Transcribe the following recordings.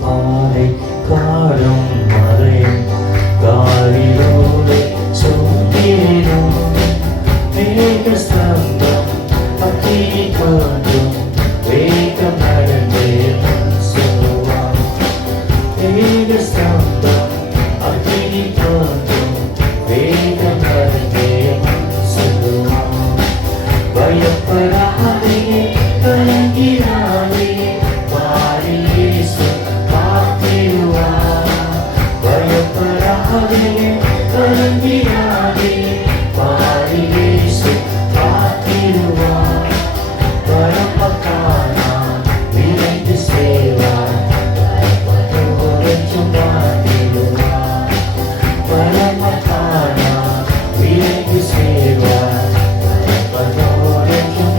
பாதை காடும் மறையும் காரிலோடு சூழ்ந்திடும் மேக ஸ்தம்பம் அக்கினி தோன்றும் வேகம் நடந்தே முன் செல்வான் மேக ஸ்தம்பம் அக்கினி தோன்றும் வேகம் நடந்தே முன் செல்வான் பயப்படாதே கலங்கிடாதே இயேசு காத்திடுவார் பயப்படாதே கலங்கிடாதே பாரி இயேசு காத்திடுவார் பரமக்கானான் விரைந்து சேவார் பரமதோரைக்கும் காத்திடுவார் பரமக்கானான் விரைந்து சேவார் பரமதோரைக்கும்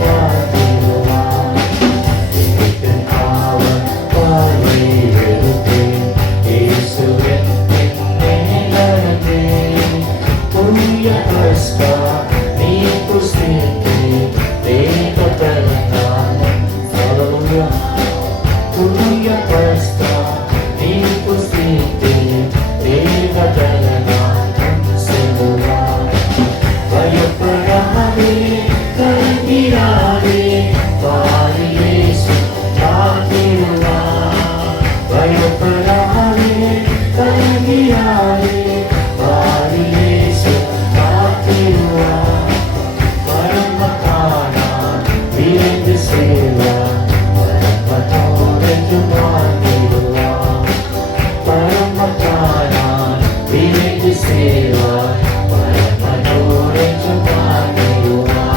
காத்திடுவார்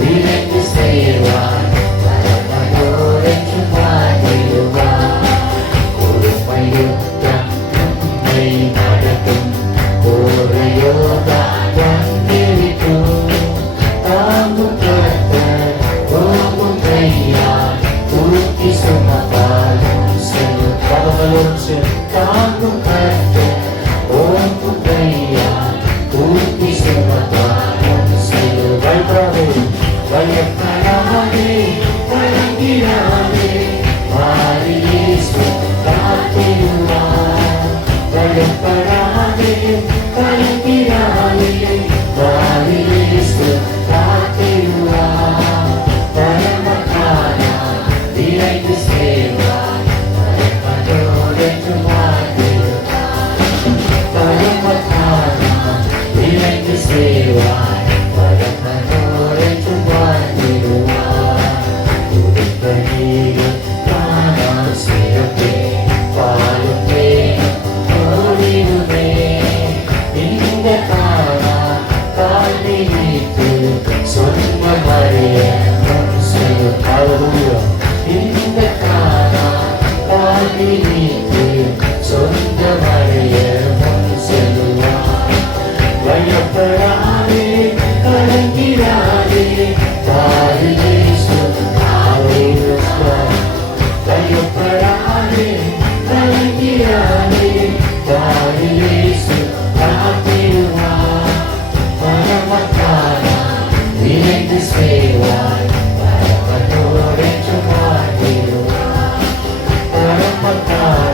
Vive que se va, para valores que va a கலங்கிடாதே வாரி இயேசு காத்திடுவார் பயப்படாதே கலங்கிடாதே வாரி இயேசு காத்திடுவார் பரமக்காரா விரைந்து சேவார் பயப்படோடென்று வாழ்ந்திடுவார் பரமக்காரா விரைந்து சேவார் பயப்படோடென்று வாழ்ந்திடுவார் துதிப்பனீரும் காணா சிறப்பே பாலும் வேணும் ஓடிடுமே இந்த காணா கால்வி நீத்து சொன்ன மறைய செல்லும் அருளும் இந்த காணா கால்வி நீத்து சொந்த மறைய செல்லுவார் பயப்படாதே கலங்கிடாதே பாரு இயேசு ஆவிருப்பார் பயப்படாதே கலங்கிடாதே பாரு இயேசு காத்திடுவார் பரமக்காரா விரைந்து சேவார் பயப்படோடென்று வாழ்ந்திடுவார் பரமக்காரா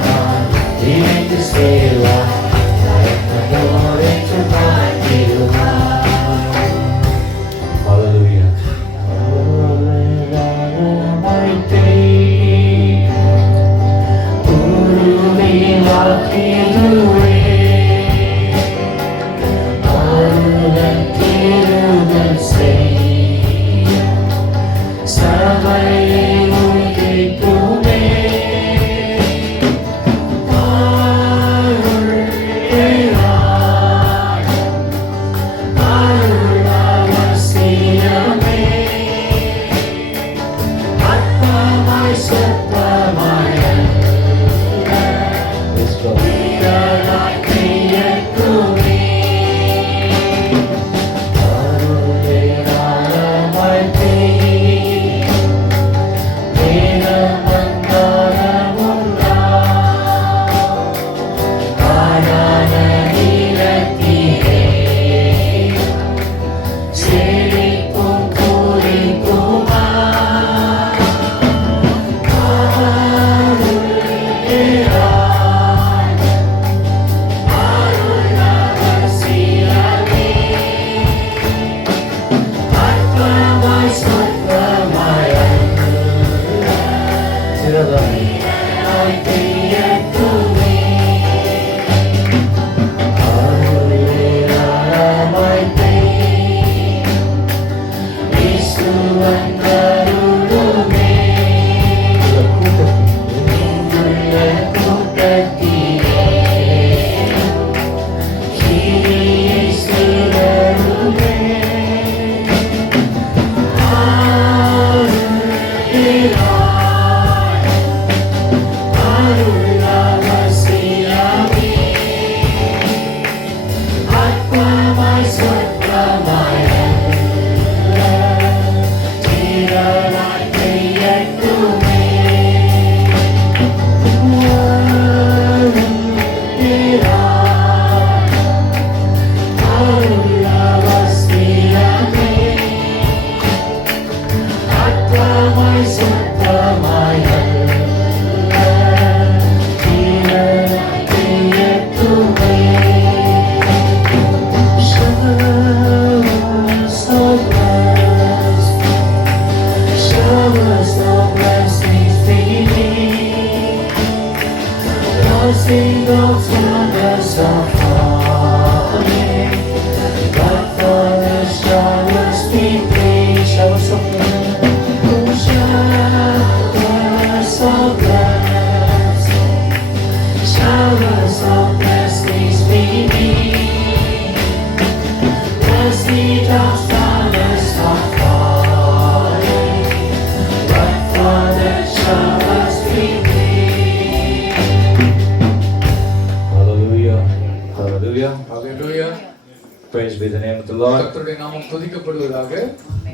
be the name of the Lord. கர்த்தருடைய நாமம் துதிக்கப்படுவதாக.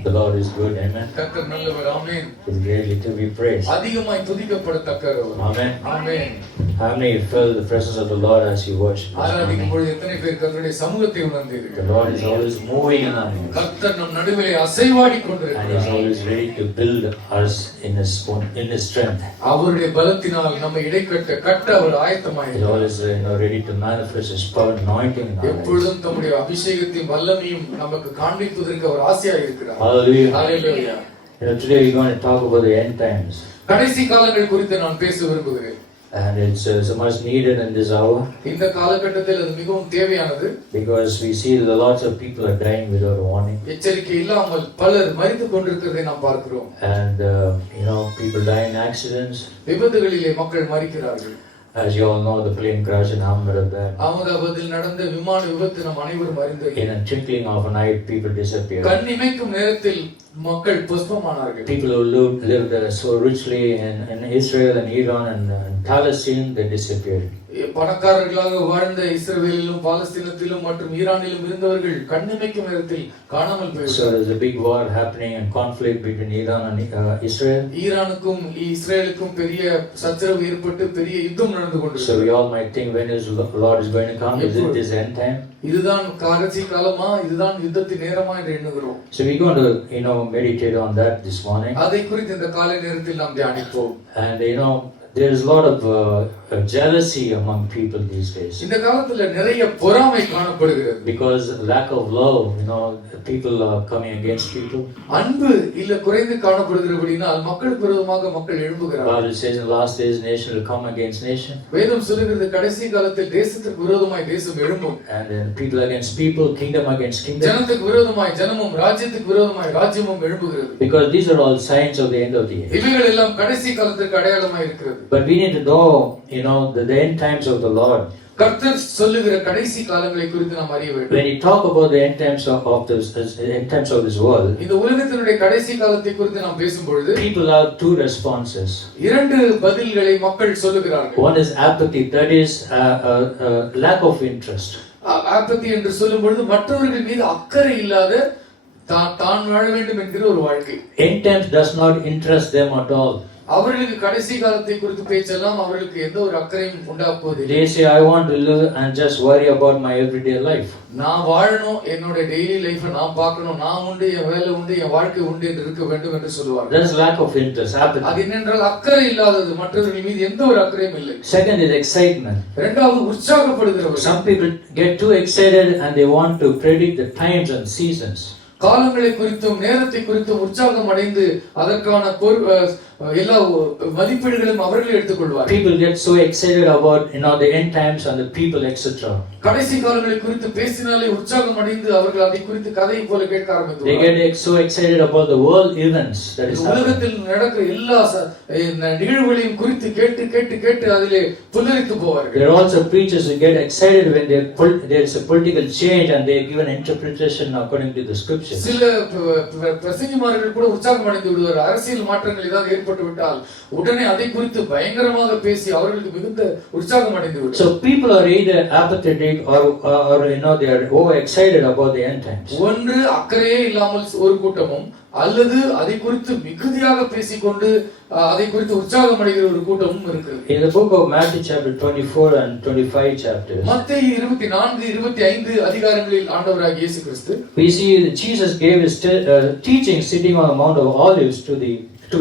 The Lord is good, amen. கர்த்தர் நல்லவர், ஆமென். He is greatly to be praised. அதிகமாய் துதிக்கப்படத்தக்கவர். Amen. Amen. How many felt the presence of the Lord as you worship? ஆராதிக்கும் பொழுது எத்தனை பேர் கர்த்தருடைய சமூகத்தை உணர்ந்தீர்கள்? The Lord is always moving in our midst. கர்த்தர் நம் நடுவிலே அசைவாடி And He is கொண்டிருக்கிறார். always ready to build us in His strength. அவருடைய பலத்தினால் நம்மை இடைக்கட்ட அவர் He is ஆயத்தமாயிருக்கிறார். always ready to manifest His power and anointing in our lives. எப்பொழுதும் தம்முடைய அபிஷேகத்தையும் வல்லமையும் நமக்கு காண்பிப்பதற்கு அவர் ஆசையாக இருக்கிறார். Hallelujah. Hallelujah. Today we're going to talk about the end times. கடைசி காலங்கள் குறித்து நான் பேச விரும்புகிறேன். And it's so much needed in this hour. இந்த காலகட்டத்தில் அது மிகவும் தேவையானது. Because we see that lots of people are dying without warning. எச்சரிக்கை இல்லாமல் பலர் மரித்துக் கொண்டிருக்கிறதை நாம் பார்க்கிறோம். And people die in accidents. விபத்துகளிலே மக்கள் மரிக்கிறார்கள். As you all know, the plane crash in Ahmedabad. அகமதாபாத்தில் நடந்த விமான விபத்து நாம் அனைவரும் அறிந்தது. In a twinkling of an eye, people disappeared. கண்ணிமைக்கும் நேரத்தில் மக்கள் புஷ்பமானார்கள். People who lived so richly in Israel and Iran and Palestine, they disappeared. பணக்காரர்களாக வாழ்ந்த இஸ்ரவேலிலும் பாலஸ்தீனத்திலும் மற்றும் ஈரானிலும் இருந்தவர்கள் கண்ணிமைக்கும் நேரத்தில் காணாமல் So போய்விட்டார்கள். there's a big war happening and conflict between Iran and Israel. ஈரானுக்கும் இஸ்ரேலுக்கும் பெரிய சச்சரவு ஏற்பட்டு பெரிய யுத்தம் நடந்து So we கொண்டிருக்கிறது. all might think, when is the Lord is going to come? Is it this end time? இதுதான் கடைசி காலமா, இதுதான் யுத்தத்தின் நேரமா என்று எண்ணுகிறோம். So we're going to meditate on that this morning. அதை குறித்து இந்த காலை நேரத்தில் நாம் தியானிப்போம். And there is a lot of jealousy among people these days. இந்த காலத்துல நிறைய பொறாமை காணப்படுகிறது. Because lack of love, people are coming against people. அன்பு இல்ல குறைந்து காணப்படுகிறபடினால் மக்களுக்கு விரோதமாக மக்கள் எழும்புகிறார்கள். God says in the last days, nation will come against nation. வேதம் சொல்லுகிறது கடைசி காலத்தில் தேசத்துக்கு விரோதமாய் தேசம் எழும்பும். And then people against people, kingdom against kingdom. ஜனத்துக்கு விரோதமாய் ஜனமும் ராஜ்யத்துக்கு விரோதமாய் ராஜ்யமும் எழும்புகிறது. Because these are all signs of the end of the age. இவைகள் எல்லாம் கடைசி காலத்துக்கு அடையாளமாய் இருக்கிறது. But we need to know, the end times of the Lord. கர்த்தர் சொல்லுகிற கடைசி காலங்களை குறித்து நாம் அறிய வேண்டும். When you talk about the end times of this world, இந்த உலகத்தினுடைய கடைசி காலத்தை குறித்து நாம் பேசும்பொழுது people have two responses. இரண்டு பதில்களை மக்கள் சொல்லுகிறார்கள். One is apathy, that is lack of interest. ஆபத்து என்று சொல்லும் பொழுது மற்றவர்கள் மீது அக்கறை இல்லாத தான் வாழ வேண்டும் என்கிற ஒரு வாழ்க்கை. End times does not interest them at all. அவர்களுக்கு கடைசி காலத்தை குறித்து பேச்செல்லாம் அவர்களுக்கு எந்த ஒரு அக்கறையும் உண்டாக்குவதில்லை. They say, I want to live and just worry about my everyday life. நான் வாழணும், என்னோட டெய்லி லைஃப நான் பார்க்கணும், நான் உண்டு, என் வேலை உண்டு, என் வாழ்க்கை உண்டு என்று இருக்க வேண்டும் என்று சொல்லுவார்கள். There is lack of interest, apathy. அது என்னென்றால் அக்கறை இல்லாதது, மற்றவர்கள் மீது எந்த ஒரு அக்கறையும் இல்லை. Second is excitement. இரண்டாவது உற்சாகப்படுகிறவர்கள். Some people get too excited and they want to predict the times and seasons. காலங்களை குறித்தும் நேரத்தை குறித்தும் உற்சாகம் அடைந்து அதற்கான எல்லா மதிப்பீடுகளும் அவர்களே எடுத்துக்கொள்வார்கள். People get so excited about the end times and the people, etc. கடைசி காலங்களை குறித்து பேசினாலே உற்சாகம் அடைந்து அவர்கள் அதை குறித்து கதையை போல கேட்க They ஆரம்பித்துள்ளார்கள். get so excited about the world events that is happening. உலகத்தில் நடக்கிற எல்லா நிகழ்வுகளையும் குறித்து கேட்டு கேட்டு கேட்டு அதிலே புல்லரித்து போவார்கள். There are also preachers who get excited when there is a political change and they give an interpretation according to the scriptures. சில பிரசங்கிமார்கள் கூட உற்சாகம் அடைந்து விடுவார். அரசியல் மாற்றங்கள் ஏதாவது ஏற்பட்டு விட்டால் உடனே அதை குறித்து பயங்கரமாக பேசி அவர்களுக்கு மிகுந்த உற்சாகம் அடைந்து விடுவார். So people are either apathetic or they are over excited about the end times. ஒன்று அக்கறையே இல்லாமல் ஒரு கூட்டமும் அல்லது அதை குறித்து மிகுதியாக பேசிக்கொண்டு அதை குறித்து உற்சாகம் அடைகிற ஒரு கூட்டமும் இருக்கிறது. In the book of Matthew chapter 24 and 25 chapters, மத்தேயு 24 25 அதிகாரங்களில் ஆண்டவராகிய இயேசு கிறிஸ்து we see that Jesus gave his teaching sitting on the Mount of Olives to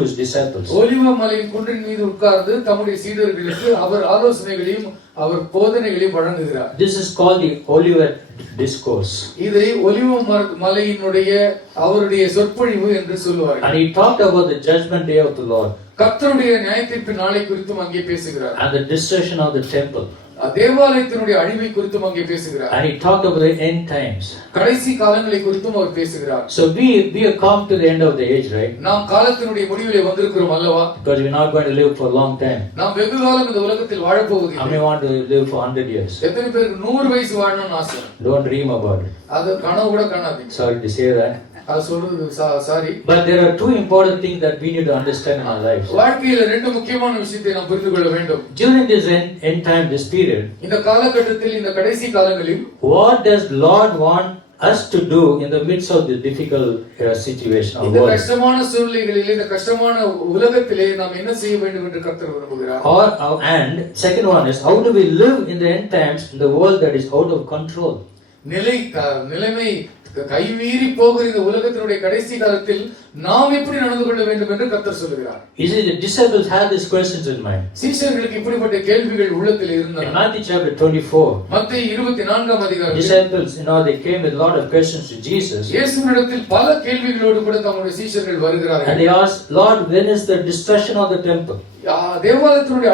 his disciples. ஒலிவ மலையின் குன்றின் மீது உட்கார்ந்து தம்முடைய சீடர்களுக்கு அவர் ஆலோசனைகளையும் அவர் போதனைகளையும் வழங்குகிறார். This is called the Olivet discourse. இதை ஒலிவ மலையினுடைய அவருடைய சொற்பொழிவு என்று சொல்லுவார்கள். And he talked about the judgment day of the Lord. கர்த்தருடைய நியாயத்தீர்ப்பு நாளை குறித்தும் அங்கே பேசுகிறார். And the destruction of the temple. தேவாலயத்தினுடைய அழிவை குறித்தும் அங்கே பேசுகிறார். And he talked about the end times. கடைசி காலங்களை குறித்தும் அவர் பேசுகிறார். So we have come to the end of the age, right? நாம் காலத்தினுடைய முடிவிலே வந்திருக்கிறோம் அல்லவா? Because we're not going to live for a long time. நாம் வெகு காலம் இந்த உலகத்தில் வாழ How போவதில்லை. many want to live for 100 years? எத்தனை பேருக்கு 100 வயசு வாழணும்னு ஆசை? Don't dream about it. அது கனவு கூட காணாதீங்க. Sorry to say that. அது சொல்றது sorry. But there are two important things that we need to understand in our lives. வாழ்க்கையில ரெண்டு முக்கியமான விஷயத்தை நாம் புரிந்து கொள்ள வேண்டும். During this end time, this period, இந்த காலகட்டத்தில் இந்த கடைசி காலங்களில் what does Lord want us to do in the midst of the difficult situation of இந்த world? கஷ்டமான சூழ்நிலைகளில் இந்த கஷ்டமான உலகத்திலே நாம் என்ன செய்ய வேண்டும் என்று கர்த்தர் விரும்புகிறார். And second one is, how do we live in the end times in the world that is out of control? நிலைமை கைமீறி போகிற இந்த உலகத்தினுடைய கடைசி காலத்தில் நாம் எப்படி நடந்து கொள்ள வேண்டும் என்று கர்த்தர் சொல்கிறார். You see, the disciples had these questions in mind. சீஷர்களுக்கு இப்படிப்பட்ட கேள்விகள் உள்ளத்தில் In இருந்தன. Matthew chapter 24, மத்தேயு 24ஆம் அதிகாரத்தில் disciples, they came with a lot of questions to Jesus. இயேசுவினிடத்தில் பல கேள்விகளோடு கூட தம்முடைய சீஷர்கள் வருகிறார்கள். And they asked, Lord, when is the destruction of the temple? தேவாலயத்தினுடைய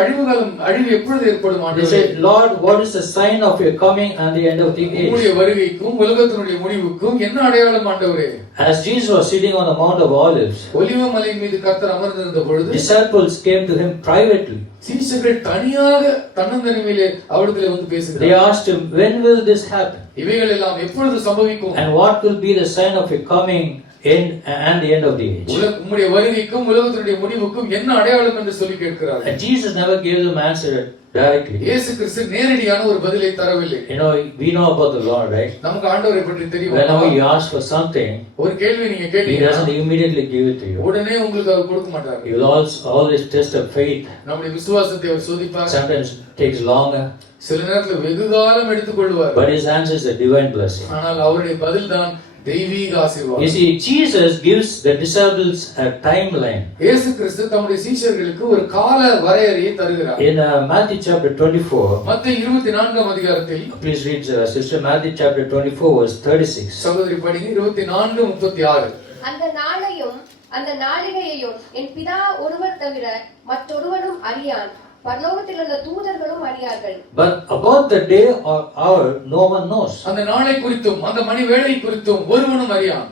அழிவு எப்பொழுது ஏற்படும் They ஆண்டவரே? said, Lord, what is the sign of your coming and the end of the உம்முடைய age? வருகைக்கும் உலகத்தினுடைய முடிவுக்கும் என்ன அடையாளம் ஆண்டவரே? As Jesus was sitting on the Mount of Olives, ஒலிவ மலையின் மீது கர்த்தர் அமர்ந்திருந்த பொழுது disciples came to him privately. சீஷர்கள் தனியாக தன்னந்தனிமையிலே அவரிடத்திலே வந்து They பேசுகிறார்கள். asked him, when will this happen? இவைகள் எல்லாம் எப்பொழுது சம்பவிக்கும்? And what will be the sign of your coming and the end of the age? உம்முடைய வருகைக்கும் உலகத்தினுடைய முடிவுக்கும் என்ன அடையாளம் என்று சொல்லி கேட்கிறார்கள். And Jesus never gave them answer directly. இயேசு கிறிஸ்து நேரடியான ஒரு பதிலை தரவில்லை. We know about the Lord, right? நமக்கு ஆண்டவரை பற்றி தெரியும். Whenever you ask for something, ஒரு கேள்வி நீங்க He கேட்டீங்கன்னா doesn't immediately give it to you. உடனே உங்களுக்கு அவர் கொடுக்க மாட்டார். He will always test our faith. நம்முடைய விசுவாசத்தை அவர் சோதிப்பார். Sometimes it takes longer, சில நேரத்துல வெகு காலம் எடுத்துக்கொள்வார். but His answer is a divine blessing. ஆனால் அவருடைய பதில் தான் தெய்வீக You ஆசீர்வாதம். see, Jesus gives the disciples a timeline. இயேசு கிறிஸ்து தம்முடைய சீஷர்களுக்கு ஒரு கால வரையறையை தருகிறார். In Matthew chapter 24, மத்தேயு 24ஆம் அதிகாரத்தில் please read sister Matthew chapter 24 verse 36. சகோதரி படிங்க 24:36. அந்த நாளையும் அந்த நாளிகையையும் என் பிதா ஒருவர் தவிர மற்றொருவனும் அறியான், பரலோகத்தில் உள்ள தூதர்களும் அறியார்கள். But about the day or hour no one knows. அந்த நாளை குறித்தும் அந்த மணி வேளை குறித்தும் ஒருவனும் அறியான்.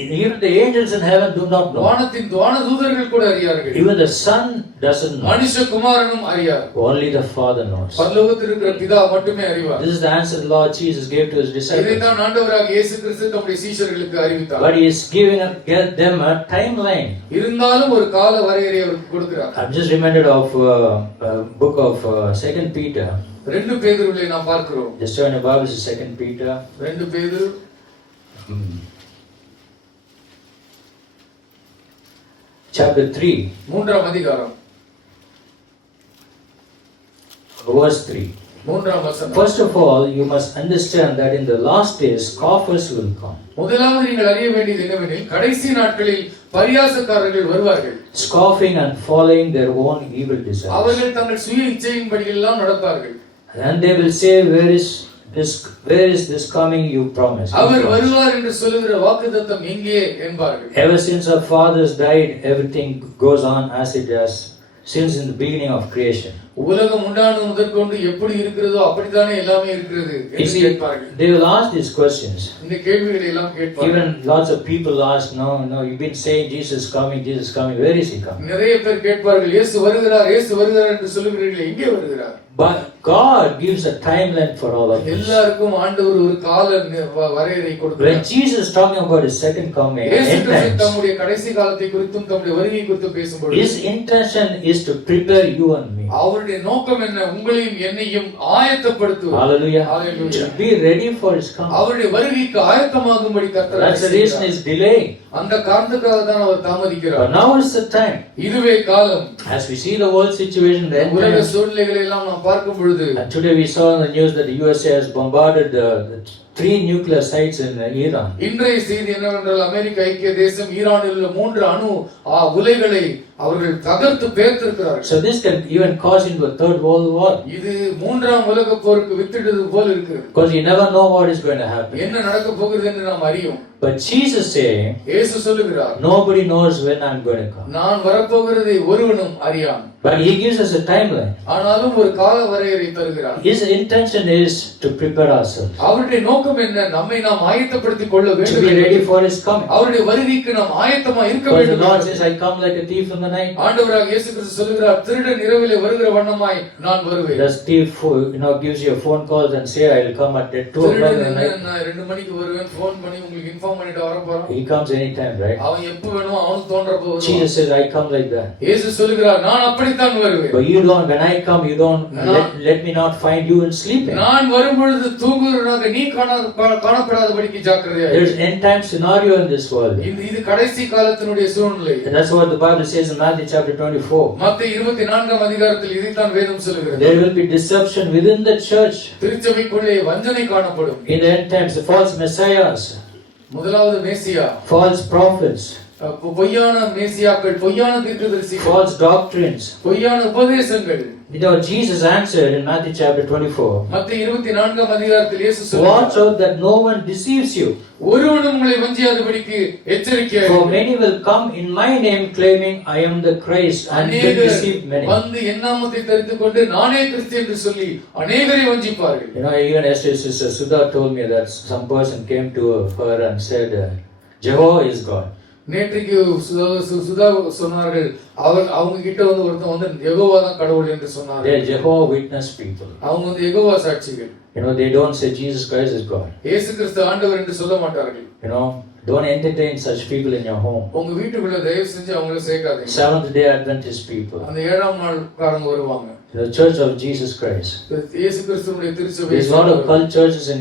Even the angels in heaven do not know. வானத்தின் தூதர்கள் கூட அறியார்கள். Even the Son doesn't know. மனுஷகுமாரனும் அறியார். Only the Father knows. பரலோகத்தில் இருக்கிற பிதா மட்டுமே அறிவார். This is the answer the Lord Jesus gave to His disciples. இதைத்தான் ஆண்டவராகிய இயேசு கிறிஸ்து தம்முடைய சீஷர்களுக்கு அறிவித்தார். But He is giving them a timeline. இருந்தாலும் ஒரு கால வரையறையை அவருக்கு கொடுக்கிறார். I'm just reminded of book of 2 Peter. 2 பேதுருவிலே நாம் பார்க்கிறோம். Just turn your Bibles to 2 Peter. 2 பேதுரு chapter 3, மூன்றாம் அதிகாரம் verse 3. மூன்றாம் வசனம். First of all, you must understand that in the last days scoffers will come. முதலாவது நீங்கள் அறிய வேண்டியது என்னவெனில் கடைசி நாட்களில் பரியாசக்காரர்கள் வருவார்கள். Scoffing and following their own evil desires. அவர்கள் தங்கள் சுய இச்சையின்படியெல்லாம் நடப்பார்கள். And they will say, where is this coming you promised? அவர் வருவார் என்று சொல்லுகிற வாக்குத்தத்தம் எங்கே என்பார்கள். Ever since our fathers died, everything goes on as it does since in the beginning of creation. உலகம் உண்டானது முதற்கொண்டு எப்படி இருக்கிறதோ அப்படித்தானே எல்லாமே இருக்கிறது You என்று see, கேட்பார்கள். they will ask these questions. இந்த கேள்விகளை எல்லாம் கேட்பார்கள். Even lots of people ask, no, you've been saying Jesus is coming, where is He coming? நிறைய பேர் கேட்பார்கள், இயேசு வருகிறார் என்று சொல்லுகிறீர்களே, எங்கே வருகிறார்? But God gives a timeline for all of this. எல்லாருக்கும் ஆண்டவர் ஒரு கால வரையறை கொடுக்கிறார். When Jesus is talking about His second coming, இயேசு end கிறிஸ்து times, தம்முடைய கடைசி காலத்தை குறித்தும் தம்முடைய வருகை குறித்தும் பேசும்போது His intention is to prepare you and me. அவருடைய நோக்கம் என்ன? உங்களையும் என்னையும் ஆயத்தப்படுத்துவது. Hallelujah. Hallelujah. To be ready for His coming. அவருடைய வருகைக்கு ஆயத்தமாகும்படி கர்த்தர் That's the reason He's delaying. அந்த காரணத்துக்காக தான் அவர் தாமதிக்கிறார். But now is the time. இதுவே காலம். As we see the world situation, the end உலக times, சூழ்நிலைகளை எல்லாம் நாம் பார்க்கும் பொழுது and today we saw in the news that the USA has bombarded the 3 nuclear sites in Iran. இன்றைய செய்தி என்னவென்றால் அமெரிக்க ஐக்கிய தேசம் ஈரானில் உள்ள 3 அணு உலைகளை அவர்கள் தகர்த்து பேர்த்திருக்கிறார்கள். So this can even cause into a third world war. இது மூன்றாம் உலக போருக்கு வித்திடுவது போல இருக்கிறது. Because you never know what is going to happen. என்ன நடக்க போகிறது என்று நாம் அறியோம். But Jesus saying, இயேசு சொல்லுகிறார், nobody knows when I'm going to come. நான் வரப்போகிறதை ஒருவனும் அறியான். But He gives us a timeline. ஆனாலும் ஒரு கால வரையறை தருகிறார். His intention is to prepare ourselves, அவருடைய நோக்கம் என்ன? நம்மை நாம் ஆயத்தப்படுத்திக் கொள்ள to வேண்டும். be ready for His coming. அவருடைய வருகைக்கு நாம் ஆயத்தமா இருக்க Because the வேண்டும். Lord says, I come like a thief in the night. ஆண்டவராக இயேசு கிறிஸ்து சொல்லுகிறார், திருடன் இரவிலே வருகிற வண்ணமாய் நான் வருவேன். The thief gives you a phone call and say, I will come at 2 o'clock in the night. நான் 2 மணிக்கு வருவேன், ஃபோன் பண்ணி உங்களுக்கு இன்ஃபார்ம் கன்ஃபார்ம் பண்ணிட்டு வர போறான். He comes anytime, right? அவன் எப்ப வேணுமோ அவனுக்கு தோன்றப்போ வருவான். Jesus says, I come like that. இயேசு சொல்லுகிறார், நான் அப்படித்தான் வருவேன். But you don't, when I come, you don't, let me not find you in sleeping. நான் வரும்பொழுது தூங்குகிறவனாக நீ காணப்படாதபடிக்கு ஜாக்கிரதையா இரு. There's end time scenario in this world. இது கடைசி காலத்தினுடைய சூழ்நிலை. And that's what the Bible says in Matthew chapter 24. மத்தேயு 24ஆம் அதிகாரத்தில் இதைத்தான் வேதம் சொல்லுகிறது. There will be deception within the church. திருச்சபைக்குள்ளே வஞ்சனை காணப்படும். In the end times, the false messiahs, முதலாவது மேசியா, false prophets, பொய்யான மேசியாக்கள், பொய்யான தீர்க்கதரிசிகள், false doctrines. பொய்யான உபதேசங்கள். You know, Jesus answered in Matthew chapter 24. மத்தேயு 24ஆம் அதிகாரத்தில் இயேசு Watch சொல்றார், out that no one deceives you. ஒருவனும் உங்களை வஞ்சியாதபடிக்கு எச்சரிக்கையா For இருங்கள். many will come in my name claiming I am the Christ and will deceive many. வந்து என் நாமத்தை தெரிந்து கொண்டு நானே கிறிஸ்து என்று சொல்லி அநேகரை வஞ்சிப்பார்கள். You know, even yesterday's sister Sudha told me that some person came to her and said, Jehovah is God. நேற்றைக்கு சுதா சொன்னார்கள், அவங்க கிட்ட வந்து ஒருத்தன் வந்து யெகோவா தான் கடவுள் என்று They சொன்னார்கள். are Jehovah Witness people. அவங்க வந்து யெகோவா சாட்சிகள். You know, they don't say Jesus Christ is God. இயேசு கிறிஸ்து ஆண்டவர் என்று சொல்ல மாட்டார்கள். You know, don't entertain such people in your home. உங்க வீட்டுக்குள்ள தயவு செஞ்சு அவங்கள சேர்க்காதீங்க. Seventh day Adventist people. அந்த 7ஆம் நாள் காரங்க வருவாங்க. The Church of Jesus Christ. இயேசு கிறிஸ்துவினுடைய திருச்சபை. There's a lot of cult churches in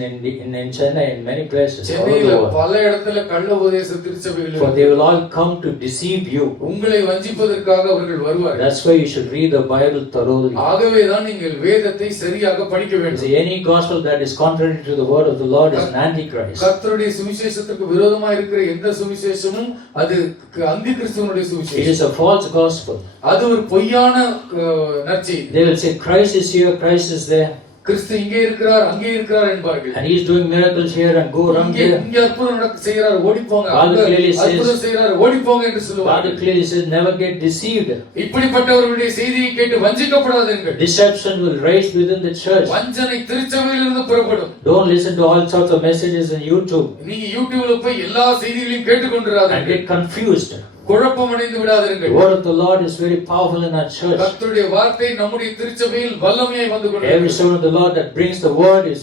Chennai, in many places. சென்னையில பல இடத்துல கள்ள உபதேச திருச்சபைகள். For they will all come to deceive you. உங்களை வஞ்சிப்பதற்காக அவர்கள் வருவார்கள். That's why you should read the Bible thoroughly. ஆகவே தான் நீங்கள் வேதத்தை சரியாக படிக்க வேண்டும். See, any gospel that is contrary to the word of the Lord is an antichrist. கர்த்தருடைய சுவிசேஷத்துக்கு விரோதமாக இருக்கிற எந்த சுவிசேஷமும் அது அந்தி கிறிஸ்துவனுடைய It சுவிசேஷம். is a false gospel. அது ஒரு பொய்யான நற்செய்தி. They will say Christ is here, Christ is there, கிறிஸ்து இங்கே இருக்கிறார் அங்கே இருக்கிறார் என்பார்கள். and he is doing miracles here and go around இங்கே there. இங்கே அற்புதம் நடக்க செய்கிறார் ஓடிப்போங்க, Bible clearly says- அற்புதம் செய்கிறார் ஓடிப்போங்க என்று Bible சொல்லுவார்கள். clearly says never get deceived. இப்படிப்பட்டவர்களுடைய செய்தியை கேட்டு வஞ்சிக்கப்படாதீர்கள். Deception will rise within the church. வஞ்சனை திருச்சபையிலிருந்து புறப்படும். Don't listen to all sorts of messages on YouTube நீங்க யூடியூப்ல போய் எல்லா செய்திகளையும் and கேட்டுக்கொண்டிராதீர்கள். get confused. குழப்பமடைந்து The விடாதீர்கள். word of the Lord is very powerful in our church. கர்த்தருடைய வார்த்தை நம்முடைய திருச்சபையில் வல்லமையாய் வந்து Every கொண்டிருக்கிறது. servant of the Lord that brings the word is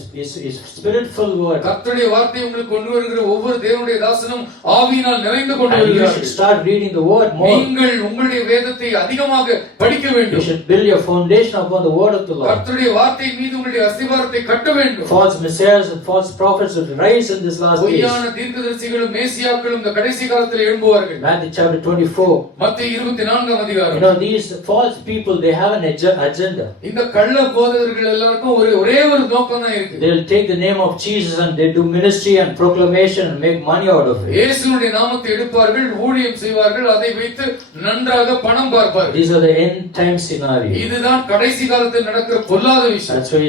spirit-filled word. கர்த்தருடைய வார்த்தை உங்களுக்கு கொண்டு வருகிற ஒவ்வொரு தேவனுடைய தாசனும் ஆவியினால் நிறைந்து கொண்டு And you should வருகிறார்கள். start reading the word more. நீங்கள் உங்களுடைய வேதத்தை அதிகமாக படிக்க You வேண்டும். should build your foundation upon the word of the Lord. கர்த்தருடைய வார்த்தை மீது உங்களுடைய அஸ்திவாரத்தை கட்ட வேண்டும். False messiahs and false prophets will rise in this last days. பொய்யான தீர்க்கதரிசிகளும் மேசியாக்களும் இந்த கடைசி காலத்தில் எழும்புவார்கள். Matthew chapter 24. மத்தேயு 24ஆம் You அதிகாரம். know, these false people, they have an agenda. இந்த கள்ள போதகர்கள் எல்லாருக்கும் ஒரே ஒரு நோக்கம் தான் இருக்கு. They will take the name of Jesus and they do ministry and proclamation and make money out of it. இயேசுவினுடைய நாமத்தை எடுப்பார்கள், ஊழியம் செய்வார்கள், அதை வைத்து நன்றாக பணம் பார்ப்பார்கள். These are the end time scenario. இதுதான் கடைசி காலத்தில் நடக்கிற பொல்லாத விஷயம். That's why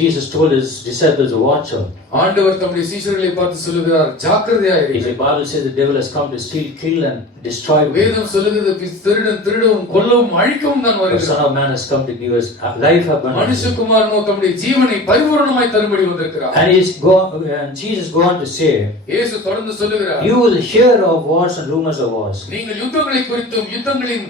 Jesus told his disciples to watch out. ஆண்டவர் தம்முடைய சீஷர்களை பார்த்து சொல்லுகிறார், ஜாக்கிரதையா The இருங்கள். Bible says the devil has come to steal, kill and destroy. வேதம் சொல்லுகிறது திருடவும் கொல்லவும் அழிக்கவும் தான் The வருகிறார். Son of Man has come to give us life abundant. மனுஷகுமாரனோ தம்முடைய ஜீவனை பரிபூரணமாய் தரும்படி வந்திருக்கிறார். And Jesus go on to say, இயேசு தொடர்ந்து சொல்லுகிறார், you will hear of wars and rumors of wars. நீங்கள் யுத்தங்களை குறித்தும் யுத்தங்களின்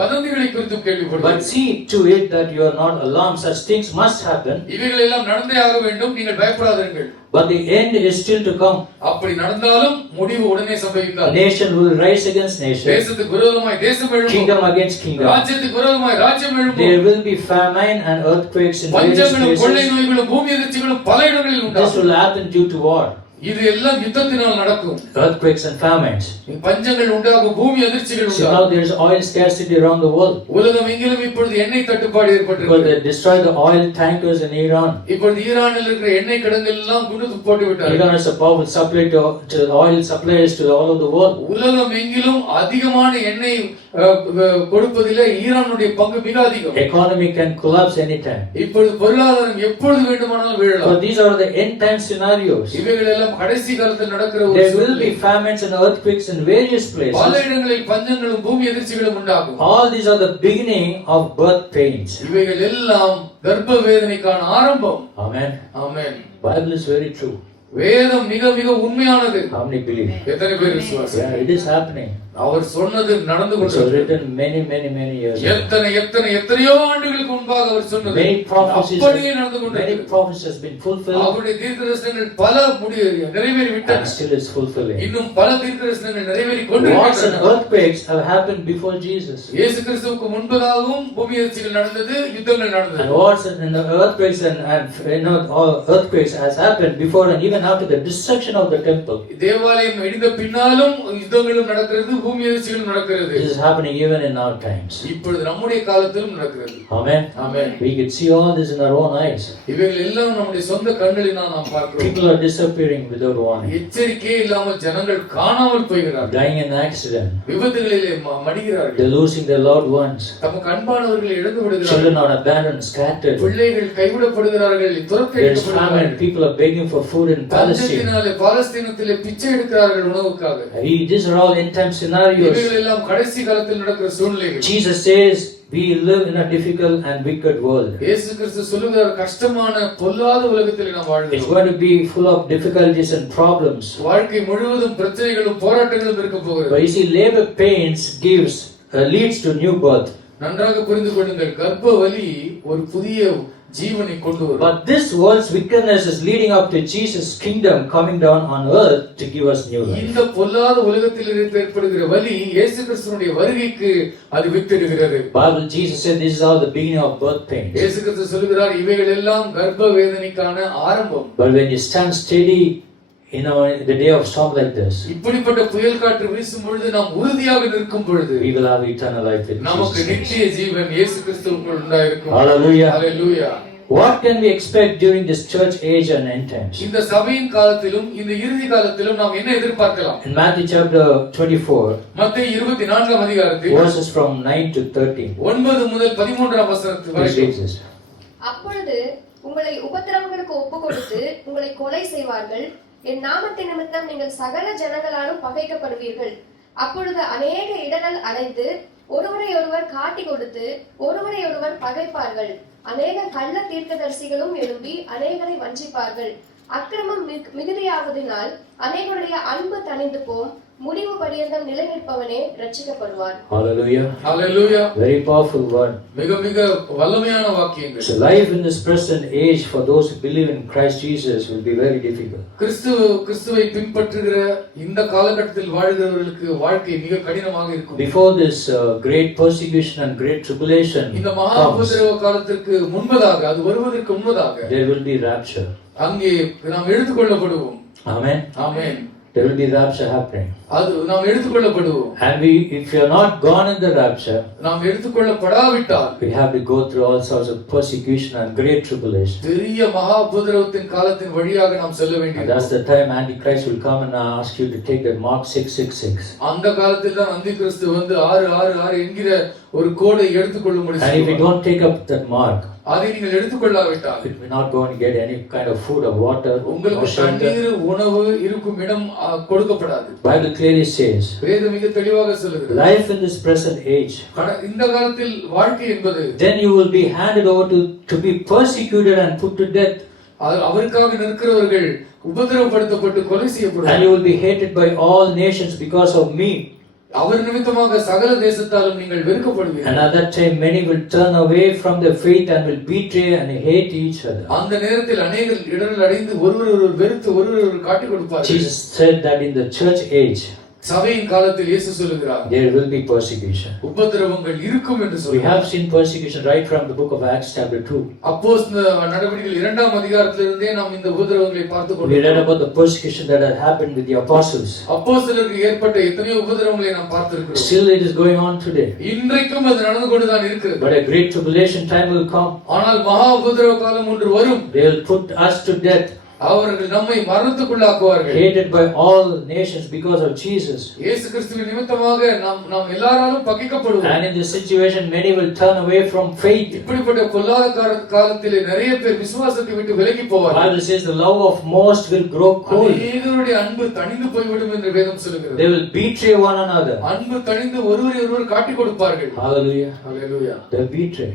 வதந்திகளை குறித்தும் But கேள்விப்படுவீர்கள். see to it that you are not alarmed. Such things must happen. இவைகள் எல்லாம் நடந்தே ஆக வேண்டும், நீங்கள் பயப்படாதீர்கள். But the end is still to come. அப்படி நடந்தாலும் முடிவு உடனே சம்பவிக்காது. Nation will rise against nation, தேசத்துக்கு விரோதமாய் தேசம் எழும்பும், kingdom against kingdom. ராஜ்யத்துக்கு விரோதமாய் ராஜ்யம் There எழும்பும். will be famine and earthquakes in various பஞ்சங்களும் கொள்ளை places. நோய்களும் பூமி அதிர்ச்சிகளும் பல இடங்களில் This உண்டாகும். will happen due to war. இது எல்லாம் யுத்தத்தினால் நடக்கும். Earthquakes and famines. பஞ்சங்கள் உண்டாகும், பூமி அதிர்ச்சிகள் So now உண்டாகும். there is oil scarcity around the world உலகம் எங்கிலும் இப்பொழுது எண்ணெய் தட்டுப்பாடு because ஏற்பட்டிருக்கிறது. they destroyed the oil tankers in Iran. இப்பொழுது ஈரானில் இருக்கிற எண்ணெய் கிடங்குகள் எல்லாம் குண்டு போட்டு விட்டார்கள். Iran is a powerful supply to the oil suppliers to all of the world. உலகம் எங்கிலும் அதிகமான எண்ணெய் கொடுப்பதிலே ஈரானுடைய பங்கு மிக அதிகம். Economy can collapse anytime. இப்பொழுது பொருளாதாரம் எப்பொழுது வேண்டுமானாலும் வீழலாம். But these are the end time scenarios. இவைகள் எல்லாம் கடைசி காலத்தில் நடக்கிற ஒரு There will சூழ்நிலை. be famines and earthquakes in various பல places. இடங்களில் பஞ்சங்களும் பூமி அதிர்ச்சிகளும் உண்டாகும். All these are the beginning of birth pains. இவைகள் எல்லாம் கர்ப்ப வேதனைக்கான ஆரம்பம். Amen. Amen. Bible is very true. வேதம் மிக மிக உண்மையானது. How many believe? எத்தனை பேர் விசுவாசம்? Yeah, it is happening. அவர் சொன்னது நடந்து It was கொண்டிருக்கிறது. written many years ago. எத்தனையோ ஆண்டுகளுக்கு முன்பாக அவர் சொன்னது Many prophecies, அப்படியே நடந்து many கொண்டிருக்கிறது. prophecies has been fulfilled அவருடைய தீர்க்கதரிசனங்கள் பல நிறைவேறி and விட்டன. still is fulfilling. இன்னும் பல தீர்க்கதரிசனங்கள் நிறைவேறி Wars and கொண்டிருக்கின்றன. earthquakes have happened before Jesus. இயேசு கிறிஸ்துவுக்கு முன்பதாகவும் பூமி அதிர்ச்சிகள் நடந்தது, யுத்தங்கள் And நடந்தது. wars and the earthquakes and all earthquakes has happened before and even after the destruction of the temple. தேவாலயம் இடிந்த பின்னாலும் யுத்தங்களும் நடக்கிறது, பூமி அதிர்ச்சிகளும் நடக்கிறது. This is happening even in our times. இப்பொழுது நம்முடைய காலத்திலும் நடக்கிறது. Amen. Amen. We can see all this in our own eyes. இவைகள் எல்லாம் நம்முடைய சொந்த கண்களினால் நாம் பார்க்கிறோம். People are disappearing without warning, எச்சரிக்கையே இல்லாமல் ஜனங்கள் காணாமல் போகிறார்கள். dying in accident. விபத்துகளிலே மடிகிறார்கள். They're losing their loved ones. தமக்கு அன்பானவர்களை இழந்து விடுகிறார்கள். Children are abandoned, scattered. பிள்ளைகள் கைவிடப்படுகிறார்கள், There's துரத்தடிக்கப்படுகிறார்கள். famine. People are begging for food in Palestine. பஞ்சத்தினாலே பாலஸ்தீனத்திலே பிச்சை எடுக்கிறார்கள் உணவுக்காக. These are all end-time scenarios. இவைகள் எல்லாம் கடைசி காலத்தில் நடக்கிற சூழ்நிலைகள். Jesus says we live in a difficult and wicked world. இயேசு கிறிஸ்து சொல்லுகிறார், கஷ்டமான பொல்லாத உலகத்தில் நாம் It's வாழ்கிறோம். going to be full of difficulties and problems. வாழ்க்கை முழுவதும் பிரச்சனைகளும் போராட்டங்களும் இருக்க போகிறது. But you see, labor pains leads to new birth. நன்றாக புரிந்து கொள்ளுங்கள், கர்ப்ப வலி ஒரு புதிய ஜீவனை கொண்டு வரும். But this world's wickedness is leading up to Jesus' kingdom coming down on earth to give us new life. இந்த பொல்லாத உலகத்தில் ஏற்படுகிற வலி இயேசு கிறிஸ்துவினுடைய வருகைக்கு அது வித்திடுகிறது. Bible, Jesus said this is all the beginning of birth pains. இயேசு கிறிஸ்து சொல்கிறார், இவைகள் எல்லாம் கர்ப்ப வேதனைக்கான ஆரம்பம். But when you stand steady in the day of storm like this, இப்படிப்பட்ட புயல் காற்று வீசும் பொழுது நாம் உறுதியாக நிற்கும் பொழுது we will have eternal life with நமக்கு Jesus. நித்திய ஜீவன் இயேசு கிறிஸ்துவுக்குள் உண்டாயிருக்கும். Hallelujah. Hallelujah. What can we expect during this church age and end times? இந்த சபையின் காலத்திலும் இந்த இறுதி காலத்திலும் நாம் என்ன எதிர்பார்க்கலாம்? In Matthew chapter 24, மத்தேயு 24 அதிகாரத்தில் verses from 9 to 13. 9 முதல் 13 வசனத்து Please வரைக்கும். read this. அப்பொழுது உங்களை உபத்திரவங்களுக்கு ஒப்புக்கொடுத்து உங்களை கொலை செய்வார்கள். என் நாமத்தின் நிமித்தம் நீங்கள் சகல ஜனங்களாலும் பகைக்கப்படுவீர்கள். அப்பொழுது அநேக இடர்கள் அடைந்து ஒருவரை ஒருவர் காட்டி கொடுத்து ஒருவரை ஒருவர் பகைப்பார்கள். அநேக கள்ள தீர்க்கதரிசிகளும் எழும்பி அநேகரை வஞ்சிப்பார்கள். அக்கிரமம் மிகுதியாவதினால் அநேகருடைய அன்பு தணிந்து போம். முடிவு பரியந்தம் நிலை நிற்பவனே ரட்சிக்கப்படுவான். Hallelujah. ஹalleluya. Very powerful word. மிக மிக வல்லமையான வாக்கியங்கள். So life in this present age for those who believe in Christ Jesus will be very difficult. கிறிஸ்துவை பின்பற்றுகிற இந்த காலகட்டத்தில் வாழ்கிறவர்களுக்கு வாழ்க்கை மிக கடினமாக இருக்கும். Before this great persecution and great tribulation இந்த மகா உபத்திரவ காலத்திற்கு முன்பதாக, அது வருவதற்கு முன்பதாக, there will be rapture. அங்கே நாம் எடுத்துக்கொள்ளப்படுவோம். Amen. Amen. There will be rapture happening. அது நாம் எடுத்துக்கொள்ளப்படுவோம். And if you are not gone in the rapture, நாம் எடுத்துக்கொள்ளப்படாவிட்டால் we have to go through all sorts of persecution and great tribulation. பெரிய மகா உபத்திரவத்தின் காலத்தின் வழியாக நாம் செல்ல And வேண்டியது. that's the time Antichrist will come and ask you to take that Mark 6:66. அந்த காலத்தில் தான் அந்தி கிறிஸ்து வந்து 666 என்கிற ஒரு கோடை எடுத்துக்கொள்ளும்படி And if you சொல்வார். don't take up that mark, அதை நீங்கள் எடுத்துக்கொள்ளாவிட்டால் it will not go and get any kind of food or water or உங்களுக்கு shelter. தண்ணீர், உணவு இருக்கும் இடம் கொடுக்கப்படாது. Bible clearly says, வேதம் மிக தெளிவாக சொல்லுகிறது, life in this present age, இந்த காலத்தில் வாழ்க்கை என்பது then you will be handed over to be persecuted and put to death. அவருக்காக நிற்கிறவர்கள் உபத்திரவப்படுத்தப்பட்டு கொலை And செய்யப்படுவார்கள். you will be hated by all nations because of me. அவர் நிமித்தமாக சகல தேசத்தாலும் நீங்கள் And வெறுக்கப்படுவீர்கள். at that time many will turn away from their faith and will betray and hate each other. அந்த நேரத்தில் அநேகர் இடர்கள் அடைந்து ஒருவர் வெறுத்து ஒருவர் காட்டிக் கொடுப்பார்கள். Jesus said that in the church age, சபையின் காலத்தில் இயேசு சொல்லுகிறார், there will be persecution. உபத்திரவங்கள் இருக்கும் என்று We சொல்கிறார். have seen persecution right from the book of Acts chapter 2. அப்போஸ்தலர் நடவடிக்கைகள் 2ஆம் அதிகாரத்திலிருந்தே நாம் இந்த உபத்திரவங்களை பார்த்துக் We read கொண்டிருக்கிறோம். about the persecution that had happened with the apostles. அப்போஸ்தலருக்கு ஏற்பட்ட எத்தனையோ உபத்திரவங்களை நாம் பார்த்திருக்கிறோம். Still it is going on today. இன்றைக்கும் அது நடந்து கொண்டுதான் இருக்கிறது. But a great tribulation time will come. ஆனால் மகா உபத்திரவ காலம் ஒன்று வரும். They will put us to death, அவர்கள் நம்மை மரணத்துக்குள்ளாக்குவார்கள். hated by all nations because of Jesus. இயேசு கிறிஸ்துவின் நிமித்தமாக நாம் எல்லாராலும் பகைக்கப்படுவோம். And in this situation many will turn away from faith. இப்படிப்பட்ட பொல்லாத காலத்திலே நிறைய பேர் விசுவாசத்தை விட்டு விலகி போவார்கள். Bible says the love of most will grow cold. அநேகருடைய அன்பு தணிந்து போய்விடும் என்று வேதம் சொல்கிறது. They will betray one another. அன்பு தணிந்து ஒருவரை ஒருவர் காட்டிக் கொடுப்பார்கள். Hallelujah. Hallelujah. They will betray.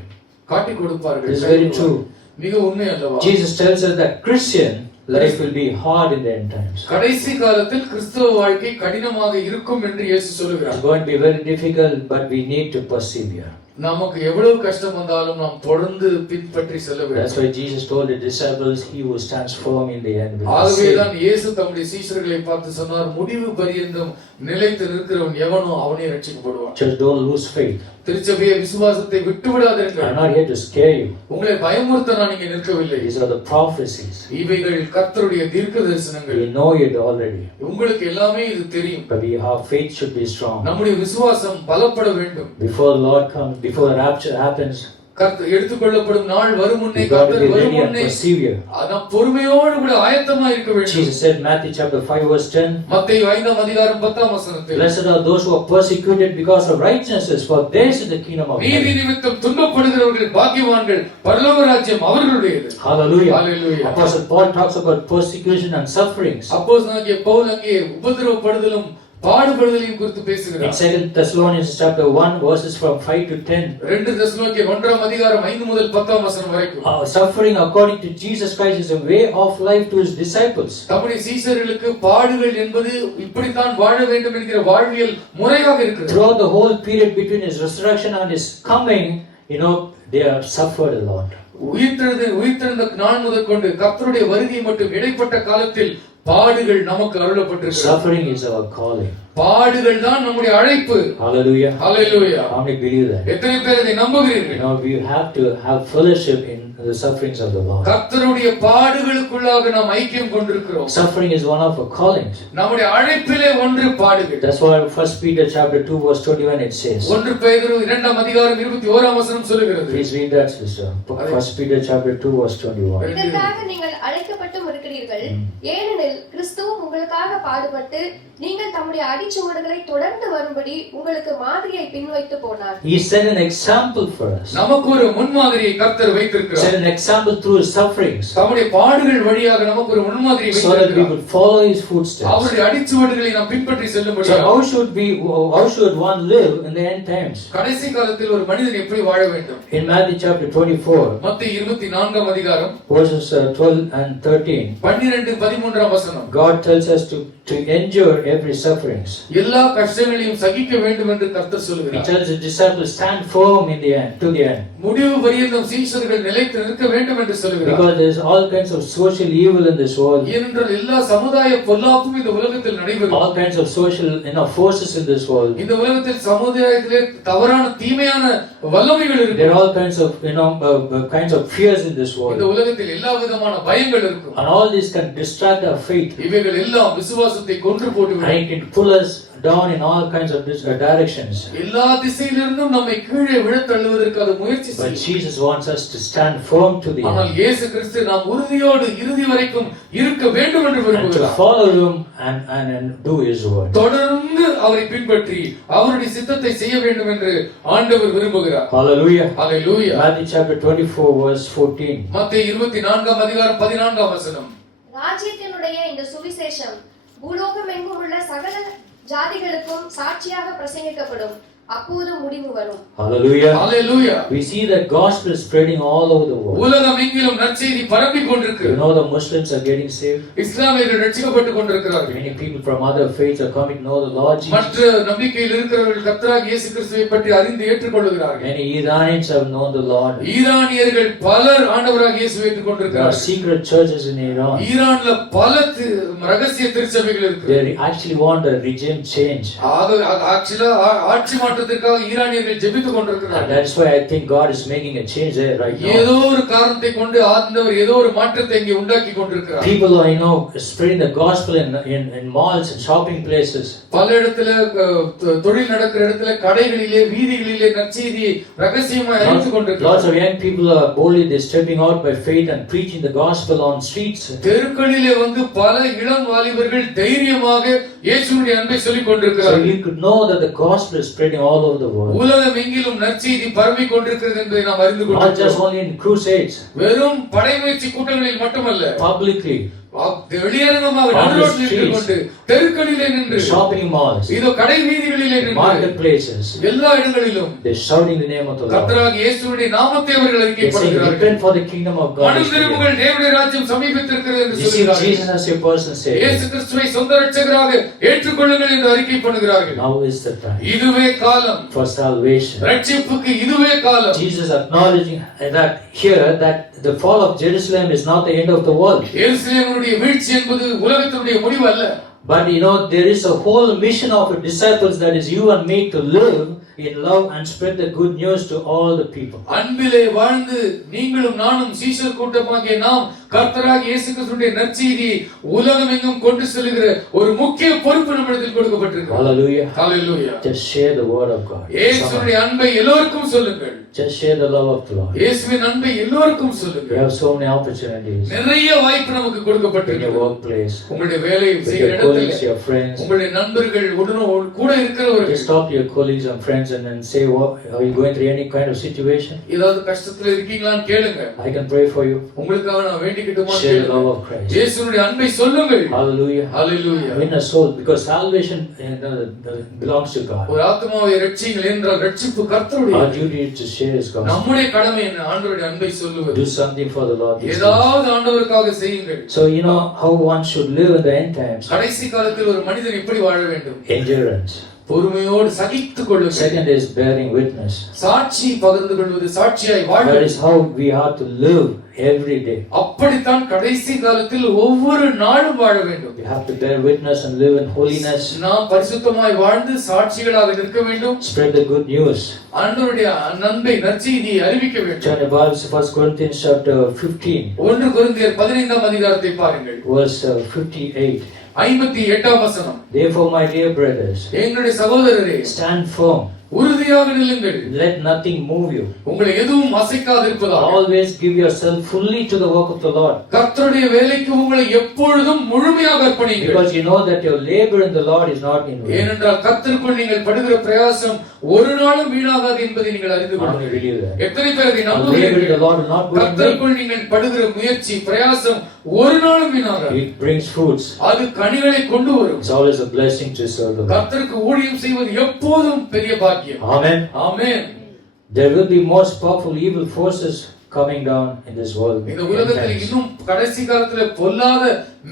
காட்டிக் கொடுப்பார்கள். This is very true. மிக உண்மை அல்லவா? Jesus tells us that Christian life will be hard in the end times. கடைசி காலத்தில் கிறிஸ்தவ வாழ்க்கை கடினமாக இருக்கும் என்று இயேசு சொல்கிறார். It's going to be very difficult, but we need to persevere. நமக்கு எவ்வளவு கஷ்டம் வந்தாலும் நாம் தொடர்ந்து பின்பற்றி செல்ல வேண்டும். That's why Jesus told the disciples, he who stands firm in the end will be ஆகவேதான் saved. இயேசு தம்முடைய சீஷர்களை பார்த்து சொன்னார், முடிவு பரியந்தம் நிலைத்து நிற்கிறவன் எவனோ அவனே ரட்சிக்கப்படுவான். Church, don't lose faith. திருச்சபையை விசுவாசத்தை விட்டு விடாதீர்கள். I'm not here to scare you. உங்களை பயமுறுத்த நான் இங்கே நிற்கவில்லை. These are the prophecies. இவைகள் கர்த்தருடைய தீர்க்க தரிசனங்கள். We know it already. உங்களுக்கு எல்லாமே இது தெரியும். But our faith should be strong. நம்முடைய விசுவாசம் பலப்பட வேண்டும். Before the Lord comes, before the rapture happens, கர்த்தர் எடுத்துக்கொள்ளப்படும் நாள் வரும் முன்னே, we got to கர்த்தர் be வரும் ready and முன்னே persevere. நாம் பொறுமையோடு கூட ஆயத்தமா இருக்க வேண்டும். Jesus said, Matthew chapter 5 verse 10, மத்தேயு 5ஆம் அதிகாரம் 10ஆம் வசனத்தில், Blessed are those who are persecuted because of righteousness, for theirs is the kingdom of நீதி heaven. நிமித்தம் துன்பப்படுகிறவர்கள் பாக்கியவான்கள், பரலோக ராஜ்யம் அவர்களுடையது. Hallelujah. Hallelujah. Apostle Paul talks about persecution and sufferings. அப்போஸ்தலனாகிய பவுல் அங்கே உபத்திரவப்படுதலும் பாடுபடுதலையும் குறித்து In பேசுகிறார். 2 Thessalonians chapter 1 verses from 5 to 10, 2 தெசலோனிக்கேயர் 1ஆம் அதிகாரம் 5 முதல் 10ஆம் வசனம் வரைக்கும், suffering according to Jesus Christ is a way of life to his disciples. தம்முடைய சீஷர்களுக்கு பாடுகள் என்பது இப்படித்தான் வாழ வேண்டும் என்கிற வாழ்வியல் முறையாக இருக்கிறது. Throughout the whole period between his resurrection and his coming, they have suffered a lot. உயிர்த்தெழுந்த நாள் முதல் கொண்டு கர்த்தருடைய வருகை மட்டும் இடைப்பட்ட காலத்தில் பாடுகள் நமக்கு அருளப்பட்டிருக்கிறது. Suffering is our calling. பாடுகள் தான் நம்முடைய அழைப்பு. Hallelujah. Hallelujah. How many believe that? எத்தனை பேர் இதை நம்புகிறீர்கள்? We have to have fellowship in the sufferings of the Lord. கர்த்தருடைய பாடுகளுக்குள்ளாக நாம் ஐக்கியம் கொண்டிருக்கிறோம். Suffering is one of our callings. நம்முடைய அழைப்பிலே ஒன்று பாடுகள். That's why 1 Peter chapter 2 verse 21 it says. 1 பேதுரு 2ஆம் அதிகாரம் 21ஆம் வசனம் சொல்லுகிறது. Please read that, sister. 1 Peter chapter 2 verse 21. இதற்காக நீங்கள் அழைக்கப்பட்டும் இருக்கிறீர்கள். ஏனெனில் கிறிஸ்துவும் உங்களுக்காக பாடுபட்டு நீங்கள் தம்முடைய அடிச்சுவடுகளை தொடர்ந்து வரும்படி உங்களுக்கு மாதிரியை பின்வைத்து போனார். He set an example for us. நமக்கு ஒரு முன்மாதிரியை கர்த்தர் வைத்திருக்கிறார். Set an example through his sufferings. தம்முடைய பாடுகள் வழியாக நமக்கு ஒரு முன்மாதிரியை So that we வைத்திருக்கிறார். would follow his footsteps. அவருடைய அடிச்சுவடுகளை நாம் பின்பற்றி செல்லும்படி. So how should one live in the end times? கடைசி காலத்தில் ஒரு மனிதன் எப்படி வாழ வேண்டும்? In Matthew chapter 24 மத்தேயு 24ஆம் அதிகாரம் verses 12 and 13, 12-13ஆம் வசனம், God tells us to endure every sufferings. எல்லா கஷ்டங்களையும் சகிக்க வேண்டும் என்று கர்த்தர் He சொல்கிறார். tells the disciples stand firm in the end, to the end. முடிவு பரியந்தம் சீஷர்கள் நிலைத்து நிற்க வேண்டும் என்று சொல்கிறார். Because there is all kinds of social evil in this world. ஏனென்றால் எல்லா சமுதாய பொல்லாப்பும் இந்த உலகத்தில் நடைபெறும். All kinds of social forces in this world. இந்த உலகத்தில் சமுதாயத்திலே தவறான தீமையான வல்லமைகள் இருக்கு. There are all kinds of kinds of fears in this இந்த world. உலகத்தில் எல்லா விதமான பயங்கள் இருக்கும். And all these can distract our faith. இவைகள் எல்லாம் விசுவாசத்தை கொன்று போட்டுவிடும். And it can pull us down in all kinds of directions. எல்லா திசையிலிருந்தும் நம்மை கீழே விழத் தள்ளுவதற்கு அது முயற்சி But செய்யும். Jesus wants us to stand firm to the ஆனால் end. இயேசு கிறிஸ்து நாம் உறுதியோடு இறுதி வரைக்கும் இருக்க வேண்டும் என்று And to விரும்புகிறார். follow him and do his word. தொடர்ந்து அவரை பின்பற்றி அவருடைய சித்தத்தை செய்ய வேண்டும் என்று ஆண்டவர் விரும்புகிறார். Hallelujah. ஹalleluya. Matthew chapter 24 verse 14. மத்தேயு 24ஆம் அதிகாரம் 14ஆம் வசனம், ராஜ்யத்தினுடைய இந்த சுவிசேஷம் பூலோகம் எங்கும் உள்ள சகல ஜாதிகளுக்கும் சாட்சியாக பிரசங்கிக்கப்படும். அப்போது முடிவு வரும். Hallelujah. Hallelujah. We see that gospel is spreading all over the world. உலகம் எங்கிலும் நற்செய்தி பரப்பிக் கொண்டிருக்கிறது. The Muslims are getting saved. இஸ்லாமியர்கள் ரட்சிக்கப்பட்டுக் கொண்டிருக்கிறார்கள். Many people from other faiths are coming to know the Lord Jesus. மற்ற நம்பிக்கையில் இருக்கிறவர்கள் கர்த்தராகிய இயேசு கிறிஸ்துவை பற்றி அறிந்து ஏற்றுக்கொள்கிறார்கள். Many Iranians have known the Lord. ஈரானியர்கள் பலர் ஆண்டவராகிய இயேசுவை There are ஏற்றுக்கொண்டிருக்கிறார்கள். secret churches in Iran. ஈரான்ல பல ரகசிய திருச்சபைகள் இருக்கு. They actually want a regime change. ஆக்சுவலா ஆட்சி மாற்றத்திற்காக ஈரானியர்கள் ஜெபித்துக் And கொண்டிருக்கிறார்கள். that's why I think God is making a change there right now. ஏதோ ஒரு காரணத்தை கொண்டு ஆண்டவர் ஏதோ ஒரு மாற்றத்தை இங்கே உண்டாக்கி கொண்டிருக்கிறார். People are spreading the gospel in malls and shopping places. பல இடத்துல தொழில் நடக்கிற இடத்துல கடைகளிலே வீதிகளிலே நற்செய்தியை ரகசியமாக அறிவித்துக் Lots கொண்டிருக்கிறார்கள். of young people are boldly stepping out by faith and preaching the gospel on streets. தெருக்களிலே வந்து பல இளம் வாலிபர்கள் தைரியமாக இயேசுவின் அன்பை சொல்லிக் So கொண்டிருக்கிறார்கள். you could know that the gospel is spreading all over the world. உலகம் எங்கிலும் நற்செய்தி பரவிக் கொண்டிருக்கிறது என்பதை நாம் அறிந்து Not just கொண்டிருக்கிறோம். only in crusades. வெறும் படைமுயற்சி கூட்டங்களில் மட்டுமல்ல, Publicly. வெளியரங்கமாக நடுரோட்டில் நின்று கொண்டு தெருக்களிலே நின்று shopping malls, இதோ கடை வீதிகளிலே நின்று marketplaces, எல்லா இடங்களிலும் they're shouting the name of the Lord. கர்த்தராகிய இயேசுவுடைய நாமத்தை அவர்கள் They're saying, அறிக்கைப்படுகிறார்கள். repent for the kingdom of God. மனம் is today. திரும்புங்கள், தேவனுடைய ராஜ்யம் சமீபித்திருக்கிறது என்று Receive சொல்கிறார்கள். Jesus as your personal Savior. இயேசு கிறிஸ்துவை சொந்த இரட்சகராக ஏற்றுக்கொள்ளுங்கள் என்று அறிக்கை பண்ணுகிறார்கள். Now is the time இதுவே காலம், for salvation. ரட்சிப்புக்கு இதுவே காலம். Jesus acknowledging that here that the fall of Jerusalem is not the end of the world. எருசலேமினுடைய வீழ்ச்சி என்பது உலகத்தினுடைய முடிவு அல்ல. But there is a whole mission of disciples, that is you and me, to live in love and spread the good news to all the people. அன்பிலே வாழ்ந்து நீங்களும் நானும் சீஷர் கூட்டமாகிய நாம் கர்த்தராகிய இயேசு கிறிஸ்துவின் நற்செய்தியை உலகமெங்கும் கொண்டு செல்கிற ஒரு முக்கிய பொறுப்பு நம்மிடத்தில் கொடுக்கப்பட்டிருக்கிறது. Hallelujah. Hallelujah. Just share the word of God. இயேசுவின் அன்பை எல்லோருக்கும் சொல்லுங்கள். Just share the love of the Lord. இயேசுவின் அன்பை எல்லோருக்கும் You சொல்லுங்கள். have so many opportunities நிறைய வாய்ப்பு நமக்கு in your கொடுக்கப்பட்டிருக்கிறது. workplace, உங்களுடைய வேலை with செய்கிற your colleagues, இடத்துல your friends. உங்களுடைய நண்பர்கள் கூட இருக்கிறவர்கள் Just stop your colleagues and friends and then say, are you going through any kind of situation? ஏதாவது கஷ்டத்துல இருக்கீங்களான்னு கேளுங்க. I can pray for you. உங்களுக்காக நான் வேண்டிக்கிட்டுமா Share the கேளுங்க. love of Christ. இயேசுவின் அன்பை சொல்லுங்கள். Hallelujah. Hallelujah. Win a soul, because salvation belongs to God. ஒரு ஆத்துமாவை ரட்சியுங்கள் என்றால் ரட்சிப்பு கர்த்தருடையது. Our duty is to share His gospel. நம்முடைய கடமை என்ன? ஆண்டவருடைய அன்பை சொல்லுவது. Do something for the Lord. ஏதாவது ஆண்டவருக்காக செய்யுங்கள். So how one should live in the end times. கடைசி காலத்தில் ஒரு மனிதன் எப்படி வாழ வேண்டும்? Endurance. பொறுமையோடு சகித்துக் கொள்ளுங்கள். Second is bearing witness. சாட்சி பகிர்ந்து கொள்வது, சாட்சியாய் That வாழ்வது. is how we have to live every day. அப்படித்தான் கடைசி காலத்தில் ஒவ்வொரு நாளும் வாழ வேண்டும். We have to bear witness and live in holiness. நாம் பரிசுத்தமாய் வாழ்ந்து சாட்சிகளாக நிற்க வேண்டும். Spread the good news. ஆண்டவருடைய அன்பை நற்செய்தியை அறிவிக்க வேண்டும். Turn your Bibles to 1 Corinthians chapter 15, 1 கொரிந்தியர் 15ஆம் அதிகாரத்தை பாருங்கள். verse 58. 58ஆம் வசனம். Therefore, my dear brothers, எங்களுடைய சகோதரரே, stand firm. உறுதியாக நில்லுங்கள். Let nothing move you. உங்களை எதுவும் அசைக்காதிருப்பதாக. Always give yourself fully to the work of the Lord. கர்த்தருடைய வேலைக்கு உங்களை எப்பொழுதும் முழுமையாக அர்ப்பணியுங்கள். Because you know that your labor in the Lord is not in vain. ஏனென்றால் கர்த்தருக்குள் நீங்கள் படுகிற பிரயாசம் ஒரு நாளும் வீணாகாது என்பதை நீங்கள் அறிந்து How many கொள்ளுங்கள். believe that? எத்தனை பேர் அதை Our labor in the நம்புகிறீர்கள்? Lord will not go in vain. கர்த்தருக்குள் நீங்கள் படுகிற முயற்சி பிரயாசம் ஒரு நாளும் வீணாகாது. It brings fruits. அது கனிகளை கொண்டு வரும். It's always a blessing to serve the Lord. கர்த்தருக்கு ஊழியம் செய்வது எப்போதும் பெரிய பாக்கியம். Amen. Amen. There will be most powerful evil forces coming down in this world. இந்த உலகத்தில் இன்னும் கடைசி காலத்துல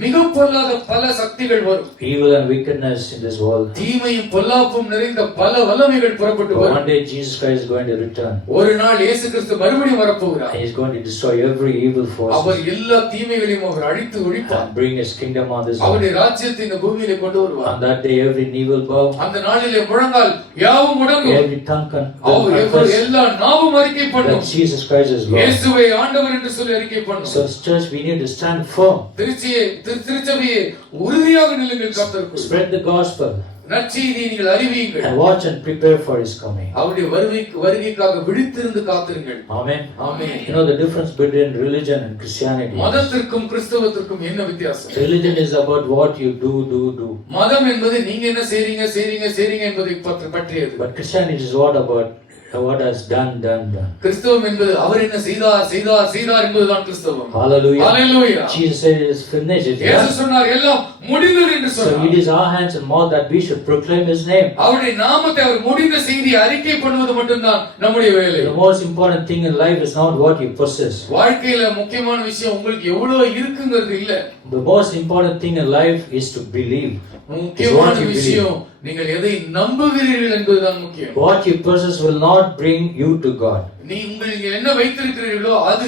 மிக பொல்லாத பல சக்திகள் வரும். Evil and wickedness in this world. தீமையும் பொல்லாப்பும் நிறைந்த பல வல்லமைகள் புறப்பட்டு வரும். One day Jesus Christ is going to return. ஒரு நாள் இயேசு கிறிஸ்து மறுபடியும் வரப்போகிறார். And He is going to destroy every evil force. அவர் எல்லா தீமைகளையும் அவர் அழித்து ஒழிப்பார். And bring His kingdom on this அவருடைய earth. ராஜ்யத்தை இந்த பூமியிலே கொண்டு வருவார். On that day every knee will bow. அந்த நாளிலே முழங்கால் யாவும் முடங்கும். Every tongue confess. எல்லா நாவும் அறிக்கை பண்ணும். that Jesus Christ is Lord. இயேசுவை ஆண்டவர் என்று சொல்லி அறிக்கை பண்ணும். So church, we need to stand firm. திருச்சபையே உறுதியாக நில்லுங்கள் கர்த்தருக்குள். Spread the gospel. நற்செய்தியை நீங்கள் அறிவியுங்கள். And watch and prepare for His coming. அவருடைய வருகைக்காக விழித்திருந்து காத்திருங்கள். Amen. Amen. You know the difference between religion and Christianity. மதத்திற்கும் கிறிஸ்தவத்திற்கும் என்ன வித்தியாசம்? Religion is about what you do. மதம் என்பது நீங்க என்ன செய்றீங்க என்பதை பற்றியது. But Christianity is what has done. கிறிஸ்தவம் என்பது அவர் என்ன செய்தார் என்பதுதான் கிறிஸ்தவம். Hallelujah. Hallelujah. Jesus said it is finished. இயேசு சொன்னார் எல்லாம் முடிந்தது என்று So சொன்னார். it is our hands and mouth that we should proclaim His name. அவருடைய நாமத்தை அவர் முடிந்த செய்தியை அறிக்கை பண்ணுவது மட்டும்தான் நம்முடைய வேலை. The most important thing in life is not what you possess. வாழ்க்கையில முக்கியமான விஷயம் உங்களுக்கு எவ்வளவு இருக்குங்கிறது இல்ல. The most important thing in life is to believe. முக்கியமான விஷயம் நீங்கள் எதை நம்புகிறீர்கள் என்பதுதான் முக்கியம். What you possess will not bring you to God. நீங்கள் என்ன வைத்திருக்கிறீர்களோ அது